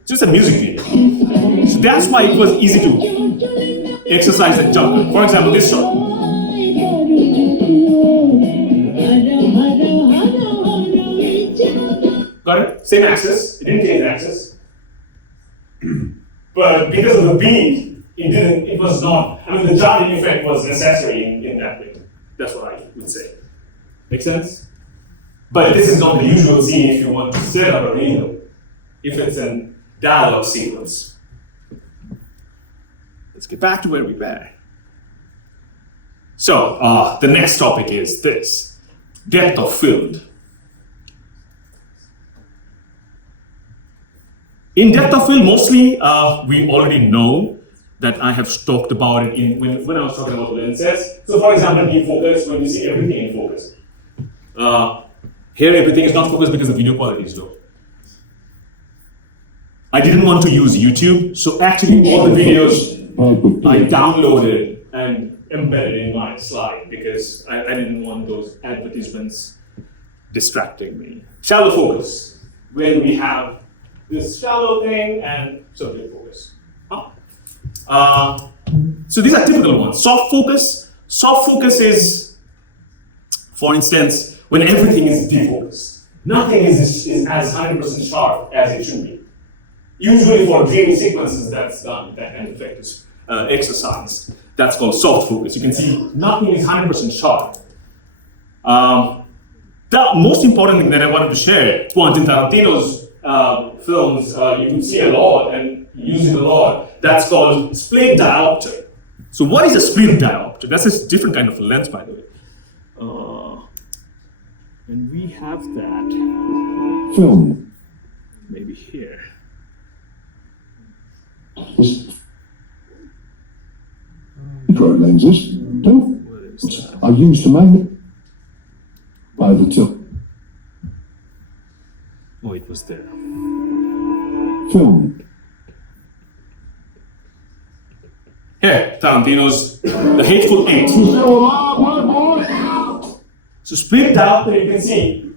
Just a music video. So that's why it was easy to exercise the jump cut. For example, this shot. Got it? Same axis. It didn't change the axis. But because of the beat, it was not, the jarring effect was necessary in that way. That's what I would say. Make sense? But this is not the usual scene if you want to set up a reel, if it's a dialogue sequence. Let's get back to where we were. So, the next topic is this, depth of field. In depth of field, mostly we already know that I have talked about it when I was talking about lenses. So for example, deep focus, when you see everything in focus. Here everything is not focused because the video quality is low. I didn't want to use YouTube, so actually all the videos I downloaded and embedded in my slide because I didn't want those advertisements distracting me. Shallow focus, when we have this shallow thing and subject focus. So these are typical ones. Soft focus. Soft focus is For instance, when everything is defocused, nothing is as 100% sharp as it should be. Usually for dreaming sequences, that's done, that kind of effect is exercise. That's called soft focus. You can see nothing is 100% sharp. The most important thing that I wanted to share, Quentin Tarantino's films, you can see a lot and use it a lot. That's called split diopter. So what is a split diopter? That's a different kind of lens, by the way. And we have that. Film. Maybe here. Micro lenses are used to magnify the tilt. Oh, it was there. Film. Here, Tarantino's The Hateful Eight. So split diopter, you can see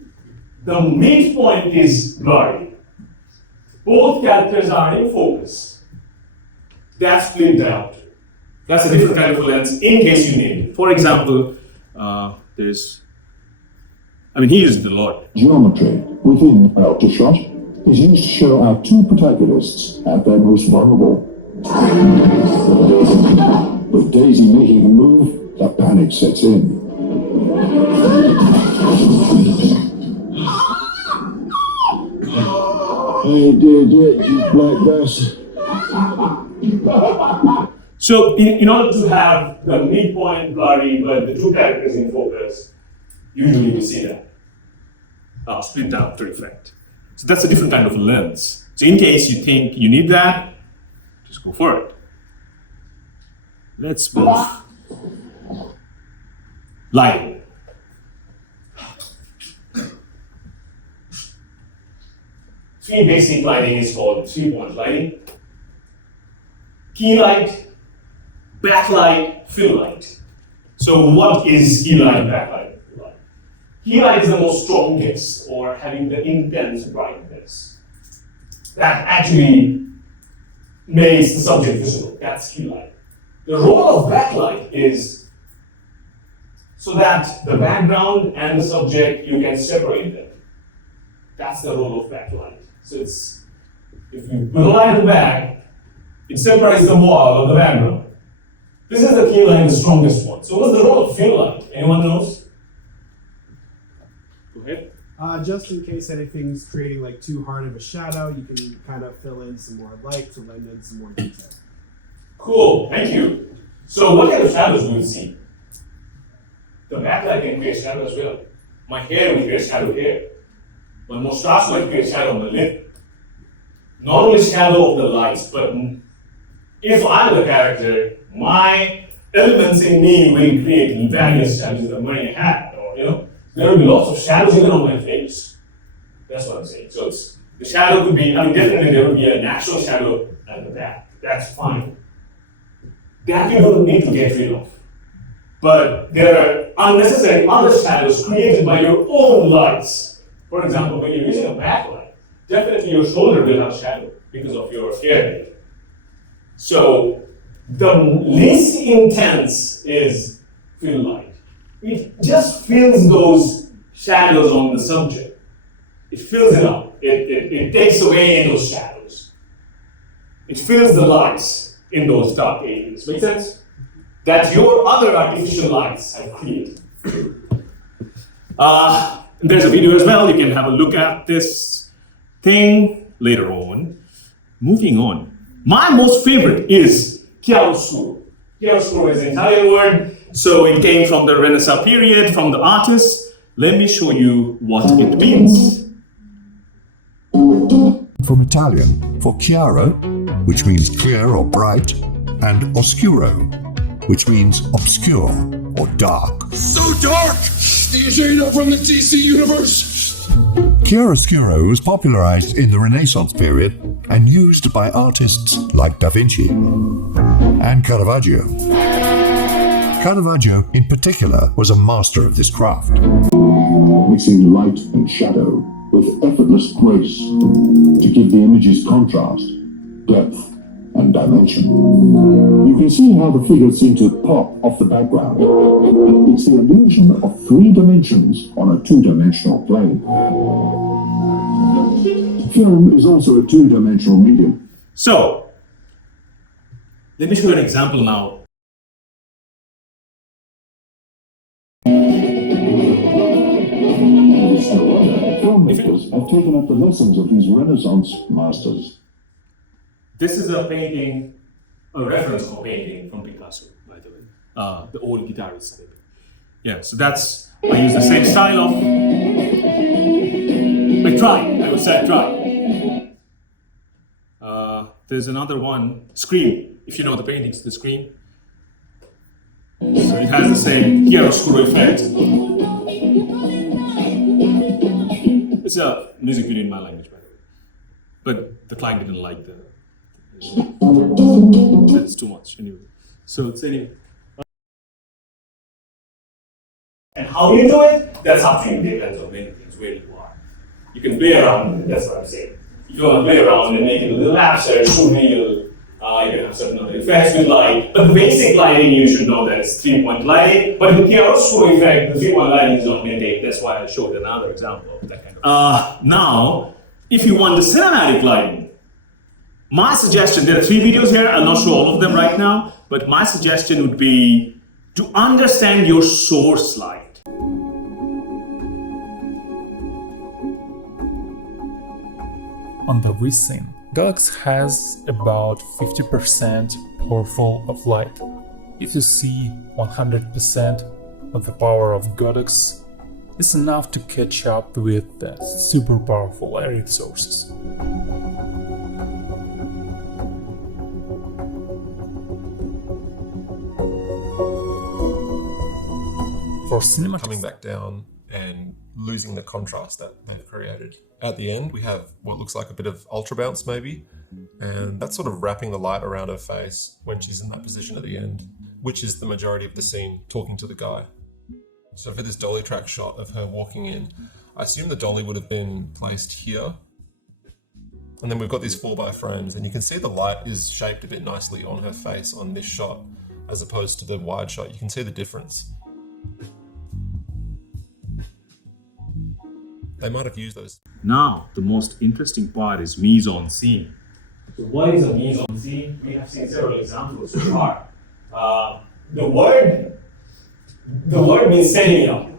the midpoint is blurry. Both characters are in focus. That's split diopter. That's a different kind of lens in case you need it. For example, he is the Lord. Geometry within diopter shot is used to show our two protagonists at their most vulnerable. With Daisy making a move, the panic sets in. Hey, did you black bastard? So in order to have the midpoint blurry but the two characters in focus, usually we see that split diopter effect. So that's a different kind of lens. So in case you think you need that, just go for it. Let's move. Lighting. Three basic lighting is called 3-point lighting. Key light, backlight, fill light. So what is key light, backlight, fill light? Key light is the most strongest or having the intense brightness. That actually makes the subject visible. That's key light. The role of backlight is so that the background and the subject, you can separate them. That's the role of backlight. So it's, if you put a light at the back, it separates the wall of the background. This is the key light, the strongest one. So what's the role of fill light? Anyone knows? Go ahead. Just in case anything's creating like too hard of a shadow, you can kind of fill in some more light to lend in some more detail. Cool, thank you. So what kind of shadows do we see? The backlight can create shadow as well. My hair will create shadow here. My mustache will create shadow on the lip. Not only shadow of the lights, but if I'm the character, my elements in me will create various shadows. I'm wearing a hat, or there will be lots of shadows even on my face. That's what I'm saying. So the shadow could be, definitely there will be a natural shadow at the back. That's fine. That you don't need to get rid of. But there are unnecessary other shadows created by your own lights. For example, when you're using a backlight, definitely your shoulder will have shadow because of your hair. So the least intense is fill light. It just fills those shadows on the subject. It fills it up. It takes away those shadows. It fills the lights in those dark areas. Make sense? That your other artificial lights have created. There's a video as well. You can have a look at this thing later on. Moving on. My most favorite is chiaroscuro. Chiaroscuro is an Italian word, so it came from the Renaissance period, from the artists. Let me show you what it means. From Italian for chiaro, which means clear or bright, and oscuro, which means obscure or dark. So dark! These ain't from the DC universe! Chiaroscuro was popularized in the Renaissance period and used by artists like Da Vinci and Caravaggio. Caravaggio, in particular, was a master of this craft. Mixing light and shadow with effortless grace to give the images contrast, depth, and one dimension. You can see how the figures seem to pop off the background. It's the illusion of 3 dimensions on a 2-dimensional plane. Film is also a 2-dimensional medium. So, let me show you an example now. Filmmakers have taken up the lessons of these Renaissance masters. This is a painting, a reference of a painting from Picasso, by the way. The old guitarist. Yeah, so that's, I use the same style of, I would say try. There's another one, Scream, if you know the paintings, the Scream. So it has the same chiaroscuro effect. It's a music video in my language, by the way. But the client didn't like that's too much anyway. So it's anyway. And how you do it, that's up to you. It depends on many things, where you are. You can play around with it, that's what I'm saying. If you want to play around and make it a little abstract, show me you can have certain other effects with light. But the basic lighting, you should know that it's 3-point lighting. But the chiaroscuro effect, the 3-point lighting is not maintained. That's why I showed another example of that kind of. Now, if you want the cinematic lighting, my suggestion, there are 3 videos here, I'll not show all of them right now, but my suggestion would be to understand your source light. On the mise-en-scene, Galaxy has about 50% powerful of light. If you see 100% of the power of Godox, it's enough to catch up with the super powerful light sources. For cinema, coming back down and losing the contrast that they've created. At the end, we have what looks like a bit of ultra bounce maybe, and that's sort of wrapping the light around her face when she's in that position at the end, which is the majority of the scene, talking to the guy. So for this dolly track shot of her walking in, I assume the dolly would have been placed here. And then we've got these 4x frames, and you can see the light is shaped a bit nicely on her face on this shot, as opposed to the wide shot. You can see the difference. They might have used those. Now, the most interesting part is mise-en-scene. So what is a mise-en-scene? We have seen several examples so far. The word means setting up.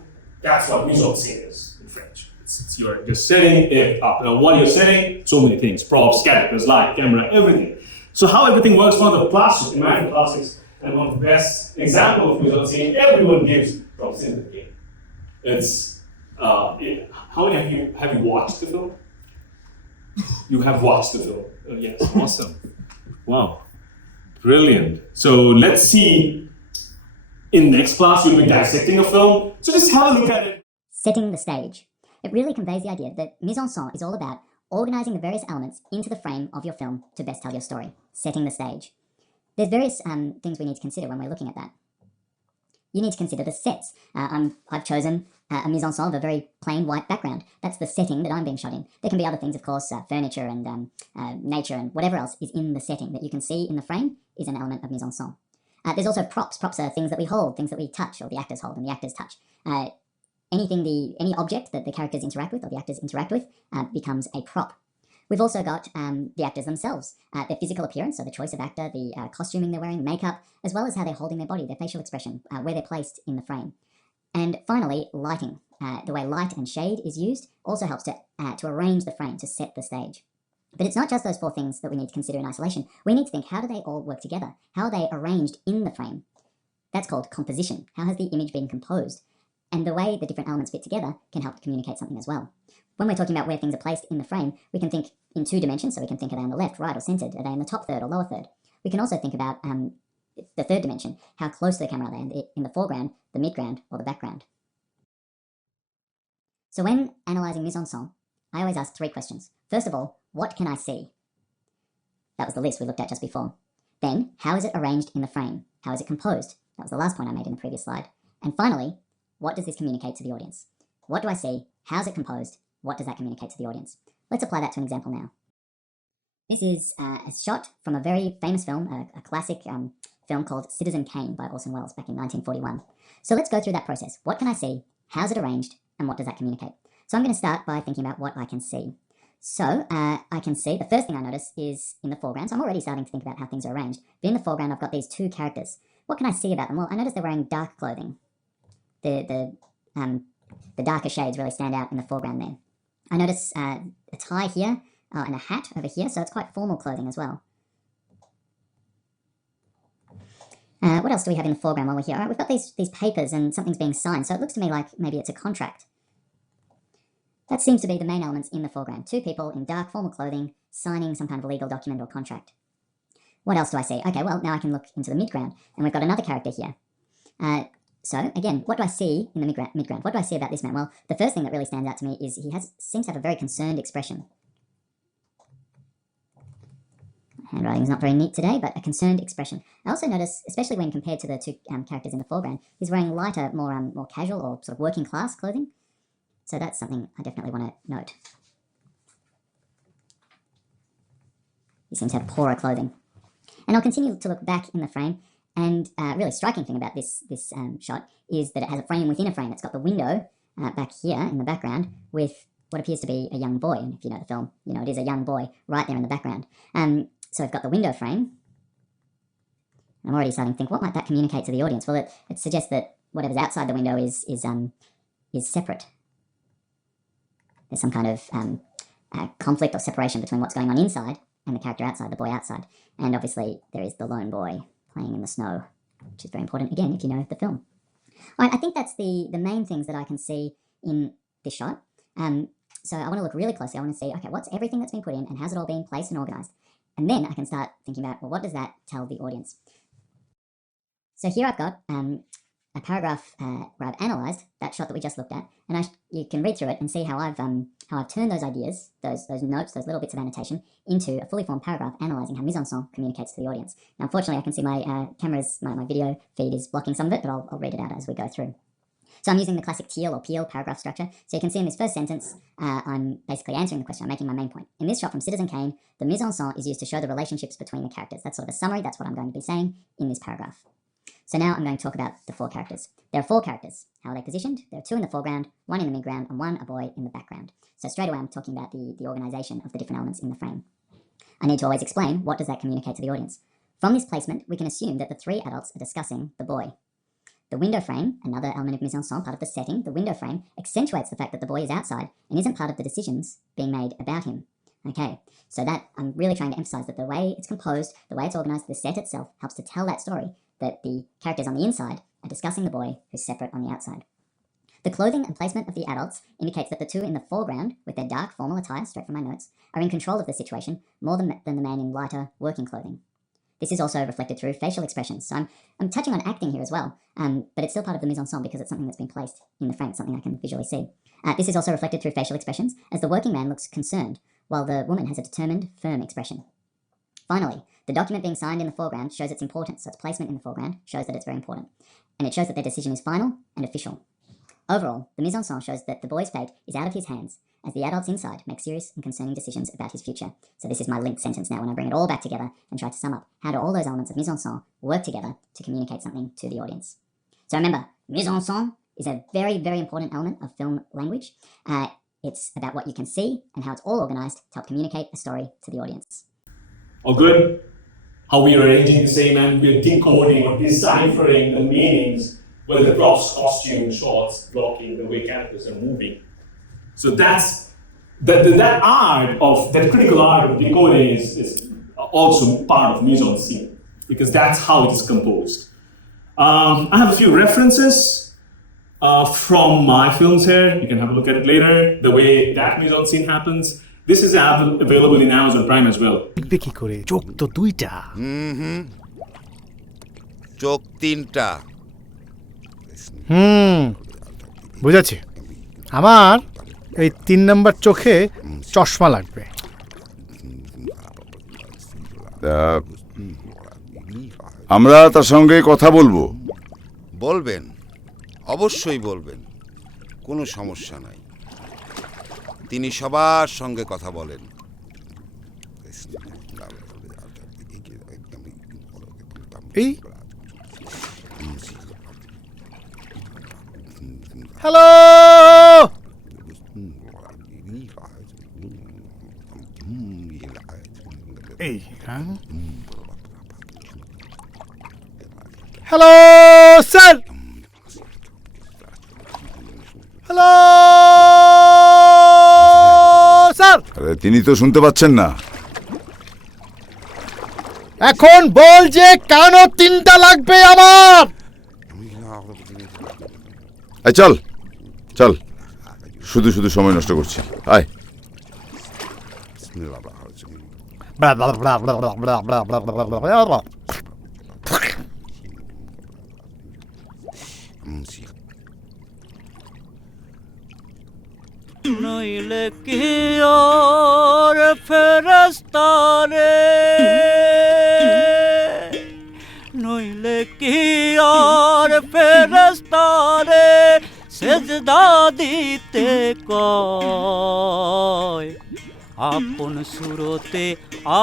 That's what mise-en-scene is in French. You're setting it up. Now, what you're setting, so many things, props, characters, light, camera, everything. So how everything works, one of the classics, American classics, and one of the best examples of mise-en-scene, everyone gives props in the game. It's how many have you watched the film? You have watched the film. Yes, awesome. Wow, brilliant. So let's see. In next class, we'll be dissecting a film. So just have a look at it. Setting the stage. It really conveys the idea that mise-en-scene is all about organizing the various elements into the frame of your film to best tell your story. Setting the stage. There's various things we need to consider when we're looking at that. You need to consider the sets. I've chosen a mise-en-scene of a very plain white background. That's the setting that I'm being shot in. There can be other things, of course, furniture and nature and whatever else is in the setting that you can see in the frame is an element of mise-en-scene. There's also props. Props are things that we hold, things that we touch, or the actors hold and the actors touch. Any object that the characters interact with or the actors interact with becomes a prop. We've also got the actors themselves, their physical appearance, so the choice of actor, the costuming they're wearing, makeup, as well as how they're holding their body, their facial expression, where they're placed in the frame. And finally, lighting. The way light and shade is used also helps to arrange the frame, to set the stage. But it's not just those 4 things that we need to consider in isolation. We need to think, how do they all work together? How are they arranged in the frame? That's called composition. How has the image been composed? And the way the different elements fit together can help to communicate something as well. When we're talking about where things are placed in the frame, we can think in 2 dimensions, so we can think, are they on the left, right, or centered? Are they in the top third or lower third? We can also think about the 3rd dimension, how close to the camera are they, in the foreground, the midground, or the background. So when analysing mise-en-scene, I always ask 3 questions. First of all, what can I see? That was the list we looked at just before. Then, how is it arranged in the frame? How is it composed? That was the last point I made in the previous slide. And finally, what does this communicate to the audience? What do I see? How's it composed? What does that communicate to the audience? Let's apply that to an example now. This is a shot from a very famous film, a classic film called Citizen Kane by Orson Welles back in 1941. So let's go through that process. What can I see? How's it arranged? And what does that communicate? So I'm going to start by thinking about what I can see. So I can see, the first thing I notice is in the foreground. So I'm already starting to think about how things are arranged. But in the foreground, I've got these two characters. What can I see about them? Well, I notice they're wearing dark clothing. The darker shades really stand out in the foreground there. I notice a tie here and a hat over here, so it's quite formal clothing as well. What else do we have in the foreground while we're here? All right, we've got these papers and something's being signed, so it looks to me like maybe it's a contract. That seems to be the main elements in the foreground. Two people in dark formal clothing signing some kind of legal document or contract. What else do I see? Okay, well, now I can look into the midground, and we've got another character here. So, again, what do I see in the midground? What do I see about this man? Well, the first thing that really stands out to me is he seems to have a very concerned expression. Handwriting is not very neat today, but a concerned expression. I also notice, especially when compared to the two characters in the foreground, he's wearing lighter, more casual or sort of working class clothing. So that's something I definitely want to note. He seems to have poorer clothing. And I'll continue to look back in the frame, and a really striking thing about this shot is that it has a frame within a frame. It's got the window back here in the background with what appears to be a young boy. And if you know the film, you know it is a young boy right there in the background. So we've got the window frame. I'm already starting to think, what might that communicate to the audience? Well, it suggests that whatever's outside the window is separate. There's some kind of conflict or separation between what's going on inside and the character outside, the boy outside. And obviously there is the lone boy playing in the snow, which is very important, again, if you know the film. All right, I think that's the main things that I can see in this shot. So I want to look really closely. I want to see, okay, what's everything that's been put in and how's it all been placed and organised? And then I can start thinking about, well, what does that tell the audience? So here I've got a paragraph where I've analysed that shot that we just looked at, and you can read through it and see how I've turned those ideas, those notes, those little bits of annotation, into a fully formed paragraph analysing how mise-en-scene communicates to the audience. Now, unfortunately, I can see my my video feed is blocking some of it, but I'll read it out as we go through. So I'm using the classic teal or peel paragraph structure. So you can see in this first sentence, I'm basically answering the question. I'm making my main point. In this shot from Citizen Kane, the mise-en-scene is used to show the relationships between the characters. That's sort of a summary. That's what I'm going to be saying in this paragraph. So now I'm going to talk about the four characters. There are four characters. How are they positioned? There are two in the foreground, one in the midground, and one a boy in the background. So straight away I'm talking about the organisation of the different elements in the frame. I need to always explain, what does that communicate to the audience? From this placement, we can assume that the three adults are discussing the boy. The window frame, another element of mise-en-scene, part of the setting, the window frame accentuates the fact that the boy is outside and isn't part of the decisions being made about him. Okay, so that I'm really trying to emphasise that the way it's composed, the way it's organised, the set itself helps to tell that story, that the characters on the inside are discussing the boy who's separate on the outside. The clothing and placement of the adults indicates that the two in the foreground, with their dark formal attire, straight from my notes, are in control of the situation more than the man in lighter working clothing. This is also reflected through facial expressions. So I'm touching on acting here as well, but it's still part of the mise-en-scene because it's something that's been placed in the frame, something I can visually see. This is also reflected through facial expressions, as the working man looks concerned, while the woman has a determined, firm expression. Finally, the document being signed in the foreground shows its importance, so its placement in the foreground shows that it's very important. And it shows that their decision is final and official. Overall, the mise-en-scene shows that the boy's fate is out of his hands, as the adults inside make serious and concerning decisions about his future. So this is my linked sentence now when I bring it all back together and try to sum up how do all those elements of mise-en-scene work together to communicate something to the audience. So remember, mise-en-scene is a very, very important element of film language. It's about what you can see and how it's all organised to help communicate a story to the audience. All good? How we are arranging the same and we're decoding or deciphering the meanings, whether the props, costume, shots, blocking, the way characters are moving. So that's that art of that critical art of decoding is also part of mise-en-scene because that's how it is composed. I have a few references from my films here. You can have a look at it later. The way that mise-en-scene happens. This is available in Amazon Prime as well. কি করে চোখ তো দুইটা চোখ তিনটা বুঝাচ্ছি আমার এই 3 নম্বর চোখে চশমা লাগবে আমরা তার সঙ্গে কথা বলবো বলবেন অবশ্যই বলবেন কোনো সমস্যা নাই তিনি সবার সঙ্গে কথা বলেন এই হ্যালো এই হ্যাঁ হ্যালো স্যার হ্যালো স্যার আরে তিনি তো শুনতে পাচ্ছেন না। এখন বল যে কেন 3টা লাগবে আমার। এই চল চল, শুধু শুধু সময় নষ্ট করছি। আয় নইলে কি ওর ফেরেশতারে, নইলে কি ওর ফেরেশতারে সেজদা দিতে কয়। আপন সুরতে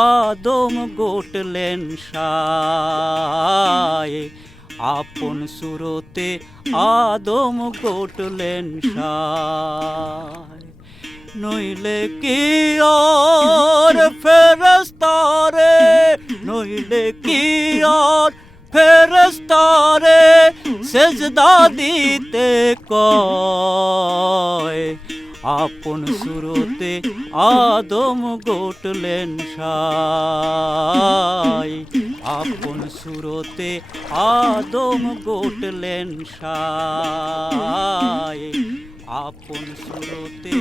আদম গোটলেন সায়, আপন সুরতে আদম গোটলেন সায়। নইলে কি ওর ফেরেশতারে, নইলে কি ওর ফেরেশতারে সেজদা দিতে কয়। আপন সুরতে আদম গোটলেন সায়, আপন সুরতে আদম গোটলেন সায়, আপন সুরতে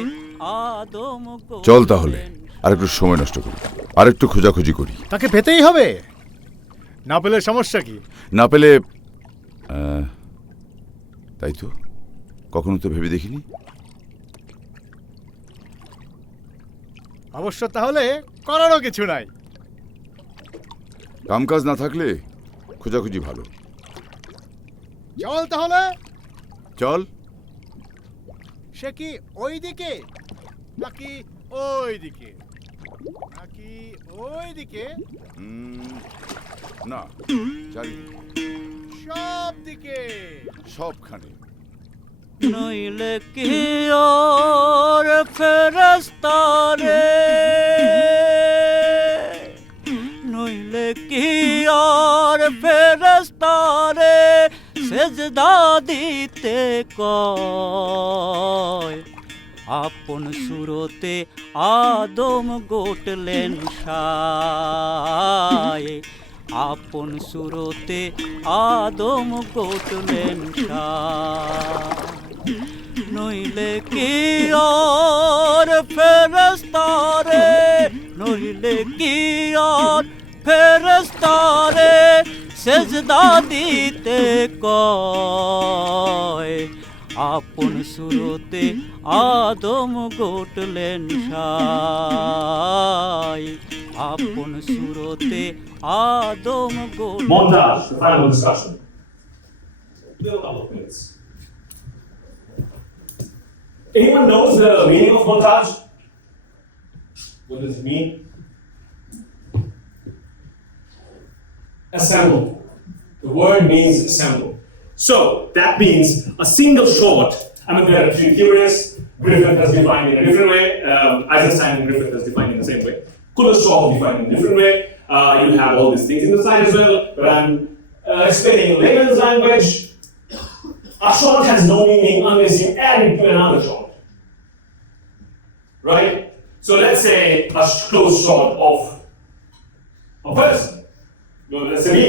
আদম। চল তাহলে, আরেকটু সময় নষ্ট করি, আরেকটু খোঁজাখুঁজি করি। তাকে পেতেই হবে, না পেলে সমস্যা কি? না পেলে তাই তো, কখনো তো ভেবে দেখিনি। অবশ্য তাহলে করারও কিছু নাই। কামকাজ না থাকলে খোঁজাখুঁজি ভালো। চল তাহলে। চল। সে কি ওই দিকে নাকি ওই দিকে, নাকি ওই দিকে? না, চারিদিকে, সব দিকে, সবখানে। নইলে কি ওর ফেরেশতারে, নইলে কি ওর ফেরেশতারে সেজদা দিতে কয়। আপন সুরতে আদম গোটলেন সায়, আপন সুরতে আদম গোটলেন সায়। নইলে কি ওর ফেরেশতারে, নইলে কি ওর ফেরেশতারে সেজদা দিতে কয়। আপন সুরতে আদম গোটলেন সায়, আপন সুরতে আদম গোটলেন। Montage, the final discussion. Still a couple of minutes. Anyone knows the meaning of montage? What does it mean? Assemble. The word means assemble. So that means a single shot. I mean, there are three theories. Griffith has defined in a different way. Eisenstein and Griffith has defined in the same way. Kuleshov defined in a different way. You have all these things in the slide as well, but I'm explaining in layman's language. A shot has no meaning unless you add it to another shot. Right? So let's say a close shot of a person. No, let's say me.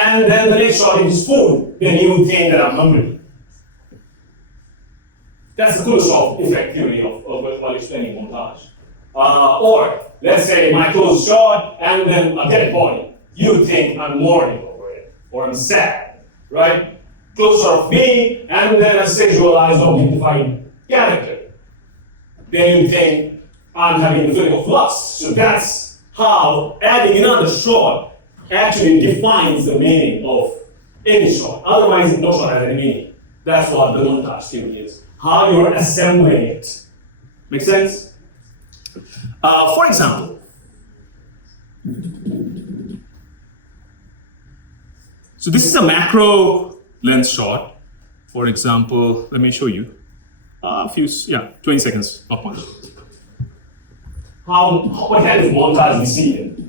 And then the next shot is spoon, then you would think that I'm hungry. That's the Kuleshov effect theory while explaining montage. Or let's say my close shot and then a dead body. You think I'm mourning over it, or I'm sad, right? Close shot of me and then a sexualized, objectified character. Then you think I'm having the feeling of lust. So that's how adding another shot actually defines the meaning of any shot. Otherwise, no shot has any meaning. That's what the montage theory is. How you're assembling it. Make sense? For example, So this is a macro lens shot. For example, let me show you. 20 seconds, not much. What kind of montage we see in?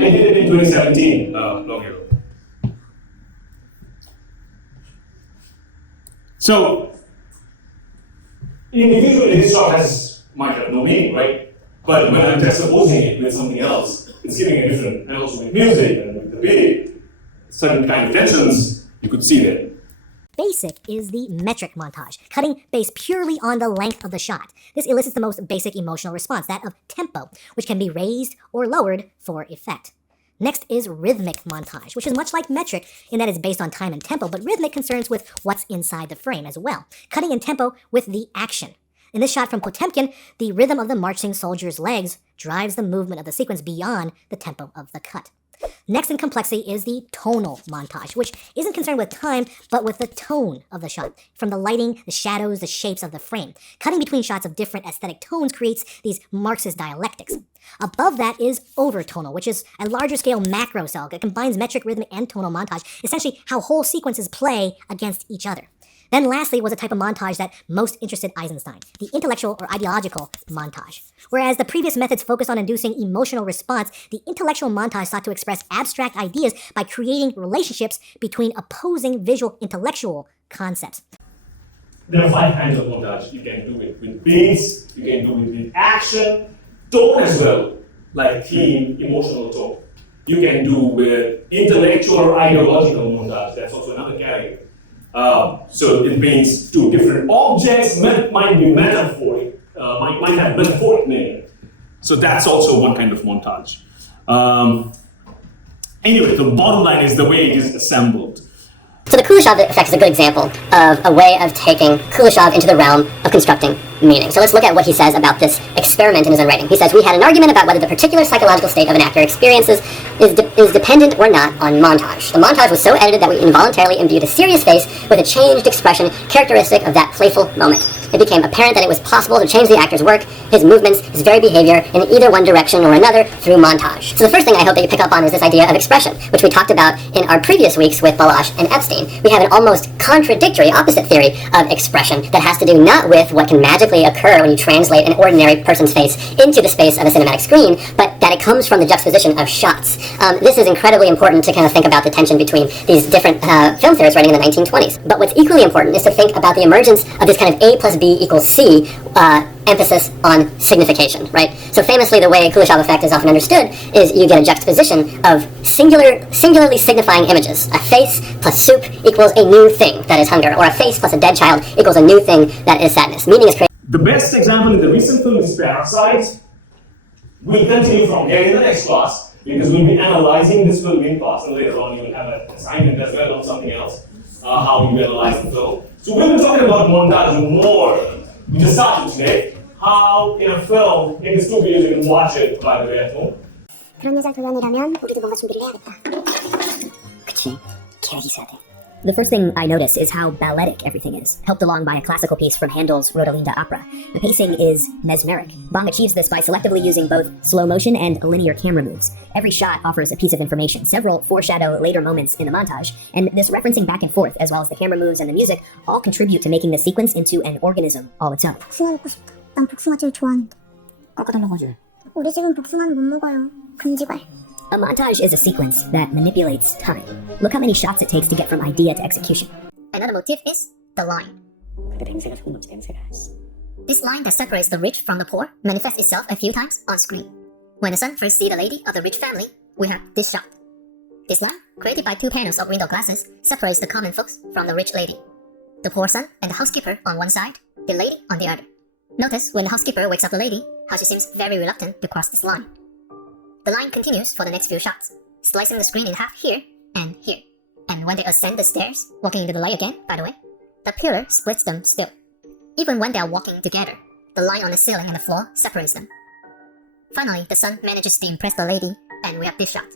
I did it in 2017, long ago. So, individually, this shot might have no meaning, right? But when I'm juxtaposing it with something else, it's giving a different, and also with music and with the beat, certain kind of tensions you could see there. Basic is the metric montage, cutting based purely on the length of the shot. This elicits the most basic emotional response, that of tempo, which can be raised or lowered for effect. Next is rhythmic montage, which is much like metric in that it's based on time and tempo, but rhythmic concerns with what's inside the frame as well, cutting in tempo with the action. In this shot from Potemkin, the rhythm of the marching soldier's legs drives the movement of the sequence beyond the tempo of the cut. Next in complexity is the tonal montage, which isn't concerned with time, but with the tone of the shot. From the lighting, the shadows, the shapes of the frame. Cutting between shots of different aesthetic tones creates these Marxist dialectics. Above that is overtonal, which is a larger scale macro cell that combines metric, rhythmic, and tonal montage, essentially how whole sequences play against each other. Then lastly was a type of montage that most interested Eisenstein, the intellectual or ideological montage. Whereas the previous methods focused on inducing emotional response, the intellectual montage sought to express abstract ideas by creating relationships between opposing visual intellectual concepts. There are 5 kinds of montage. You can do it with beats, you can do it with action, tone as well, like theme, emotional tone. You can do with intellectual or ideological montage, that's also another category. So it means 2 different objects, might be metaphoric, might have metaphoric meaning. So that's also one kind of montage. Anyway, the bottom line is the way it is assembled. So the Kuleshov effect is a good example of a way of taking Kuleshov into the realm of constructing meaning. So let's look at what he says about this experiment in his own writing. He says, we had an argument about whether the particular psychological state of an actor experiences is dependent or not on montage. The montage was so edited that we involuntarily imbued a serious face with a changed expression characteristic of that playful moment. It became apparent that it was possible to change the actor's work, his movements, his very behavior in either one direction or another through montage. So the first thing I hope that you pick up on is this idea of expression, which we talked about in our previous weeks with Balash and Epstein. We have an almost contradictory opposite theory of expression that has to do not with what can magically occur when you translate an ordinary person's face into the space of a cinematic screen, but that it comes from the juxtaposition of shots. This is incredibly important to kind of think about the tension between these different film theorists writing in the 1920s. But what's equally important is to think about the emergence of this kind of A plus B equals C emphasis on signification, right? So famously, the way Kuleshov effect is often understood is you get a juxtaposition of singularly signifying images. A face plus soup equals a new thing that is hunger, or a face plus a dead child equals a new thing that is sadness. Meaning is created. The best example in the recent film is Parasite. We'll continue from here in the next class, because we'll be analyzing this film in class, and later on you will have an assignment as well on something else, how you analyze the film. So we'll be talking about montage more. We just started today. How in a film, in the studio, you can watch it, by the way, at home. 그런 여자 도연이라면 우리도 뭔가 준비를 해야겠다. 그치? 계획이 있어야 돼. The first thing I notice is how balletic everything is, helped along by a classical piece from Handel's Rodelinda opera. The pacing is mesmeric. Bong achieves this by selectively using both slow motion and linear camera moves. Every shot offers a piece of information. Several foreshadow later moments in the montage, and this referencing back and forth, as well as the camera moves and the music, all contribute to making the sequence into an organism all its own. 복숭아 먹고 싶다. 난 복숭아 제일 좋아하는데. 깎아달라고 하지. 우리 집은 복숭아는 못 먹어요. 금지발. A montage is a sequence that manipulates time. Look how many shots it takes to get from idea to execution. Another motif is the line. This line that separates the rich from the poor manifests itself a few times on screen. When the son first sees the lady of the rich family, we have this shot. This line, created by 2 panels of window glasses, separates the common folks from the rich lady. The poor son and the housekeeper on one side, the lady on the other. Notice when the housekeeper wakes up the lady, how she seems very reluctant to cross this line. The line continues for the next few shots, slicing the screen in half here and here. And when they ascend the stairs, walking into the light again, by the way, the pillar splits them still. Even when they are walking together, the line on the ceiling and the floor separates them. Finally, the son manages to impress the lady, and we have this shot.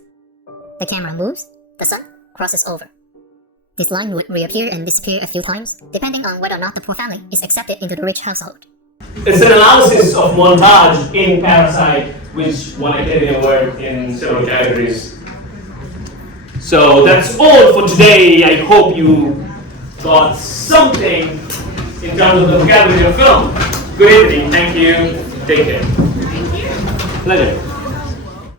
The camera moves, the son crosses over. This line would reappear and disappear a few times, depending on whether or not the poor family is accepted into the rich household. It's an analysis of montage in Parasite, which won Academy Award in several categories. So that's all for today. I hope you got something in terms of the vocabulary of film. Good evening. Thank you. Take care. Thank you. Pleasure.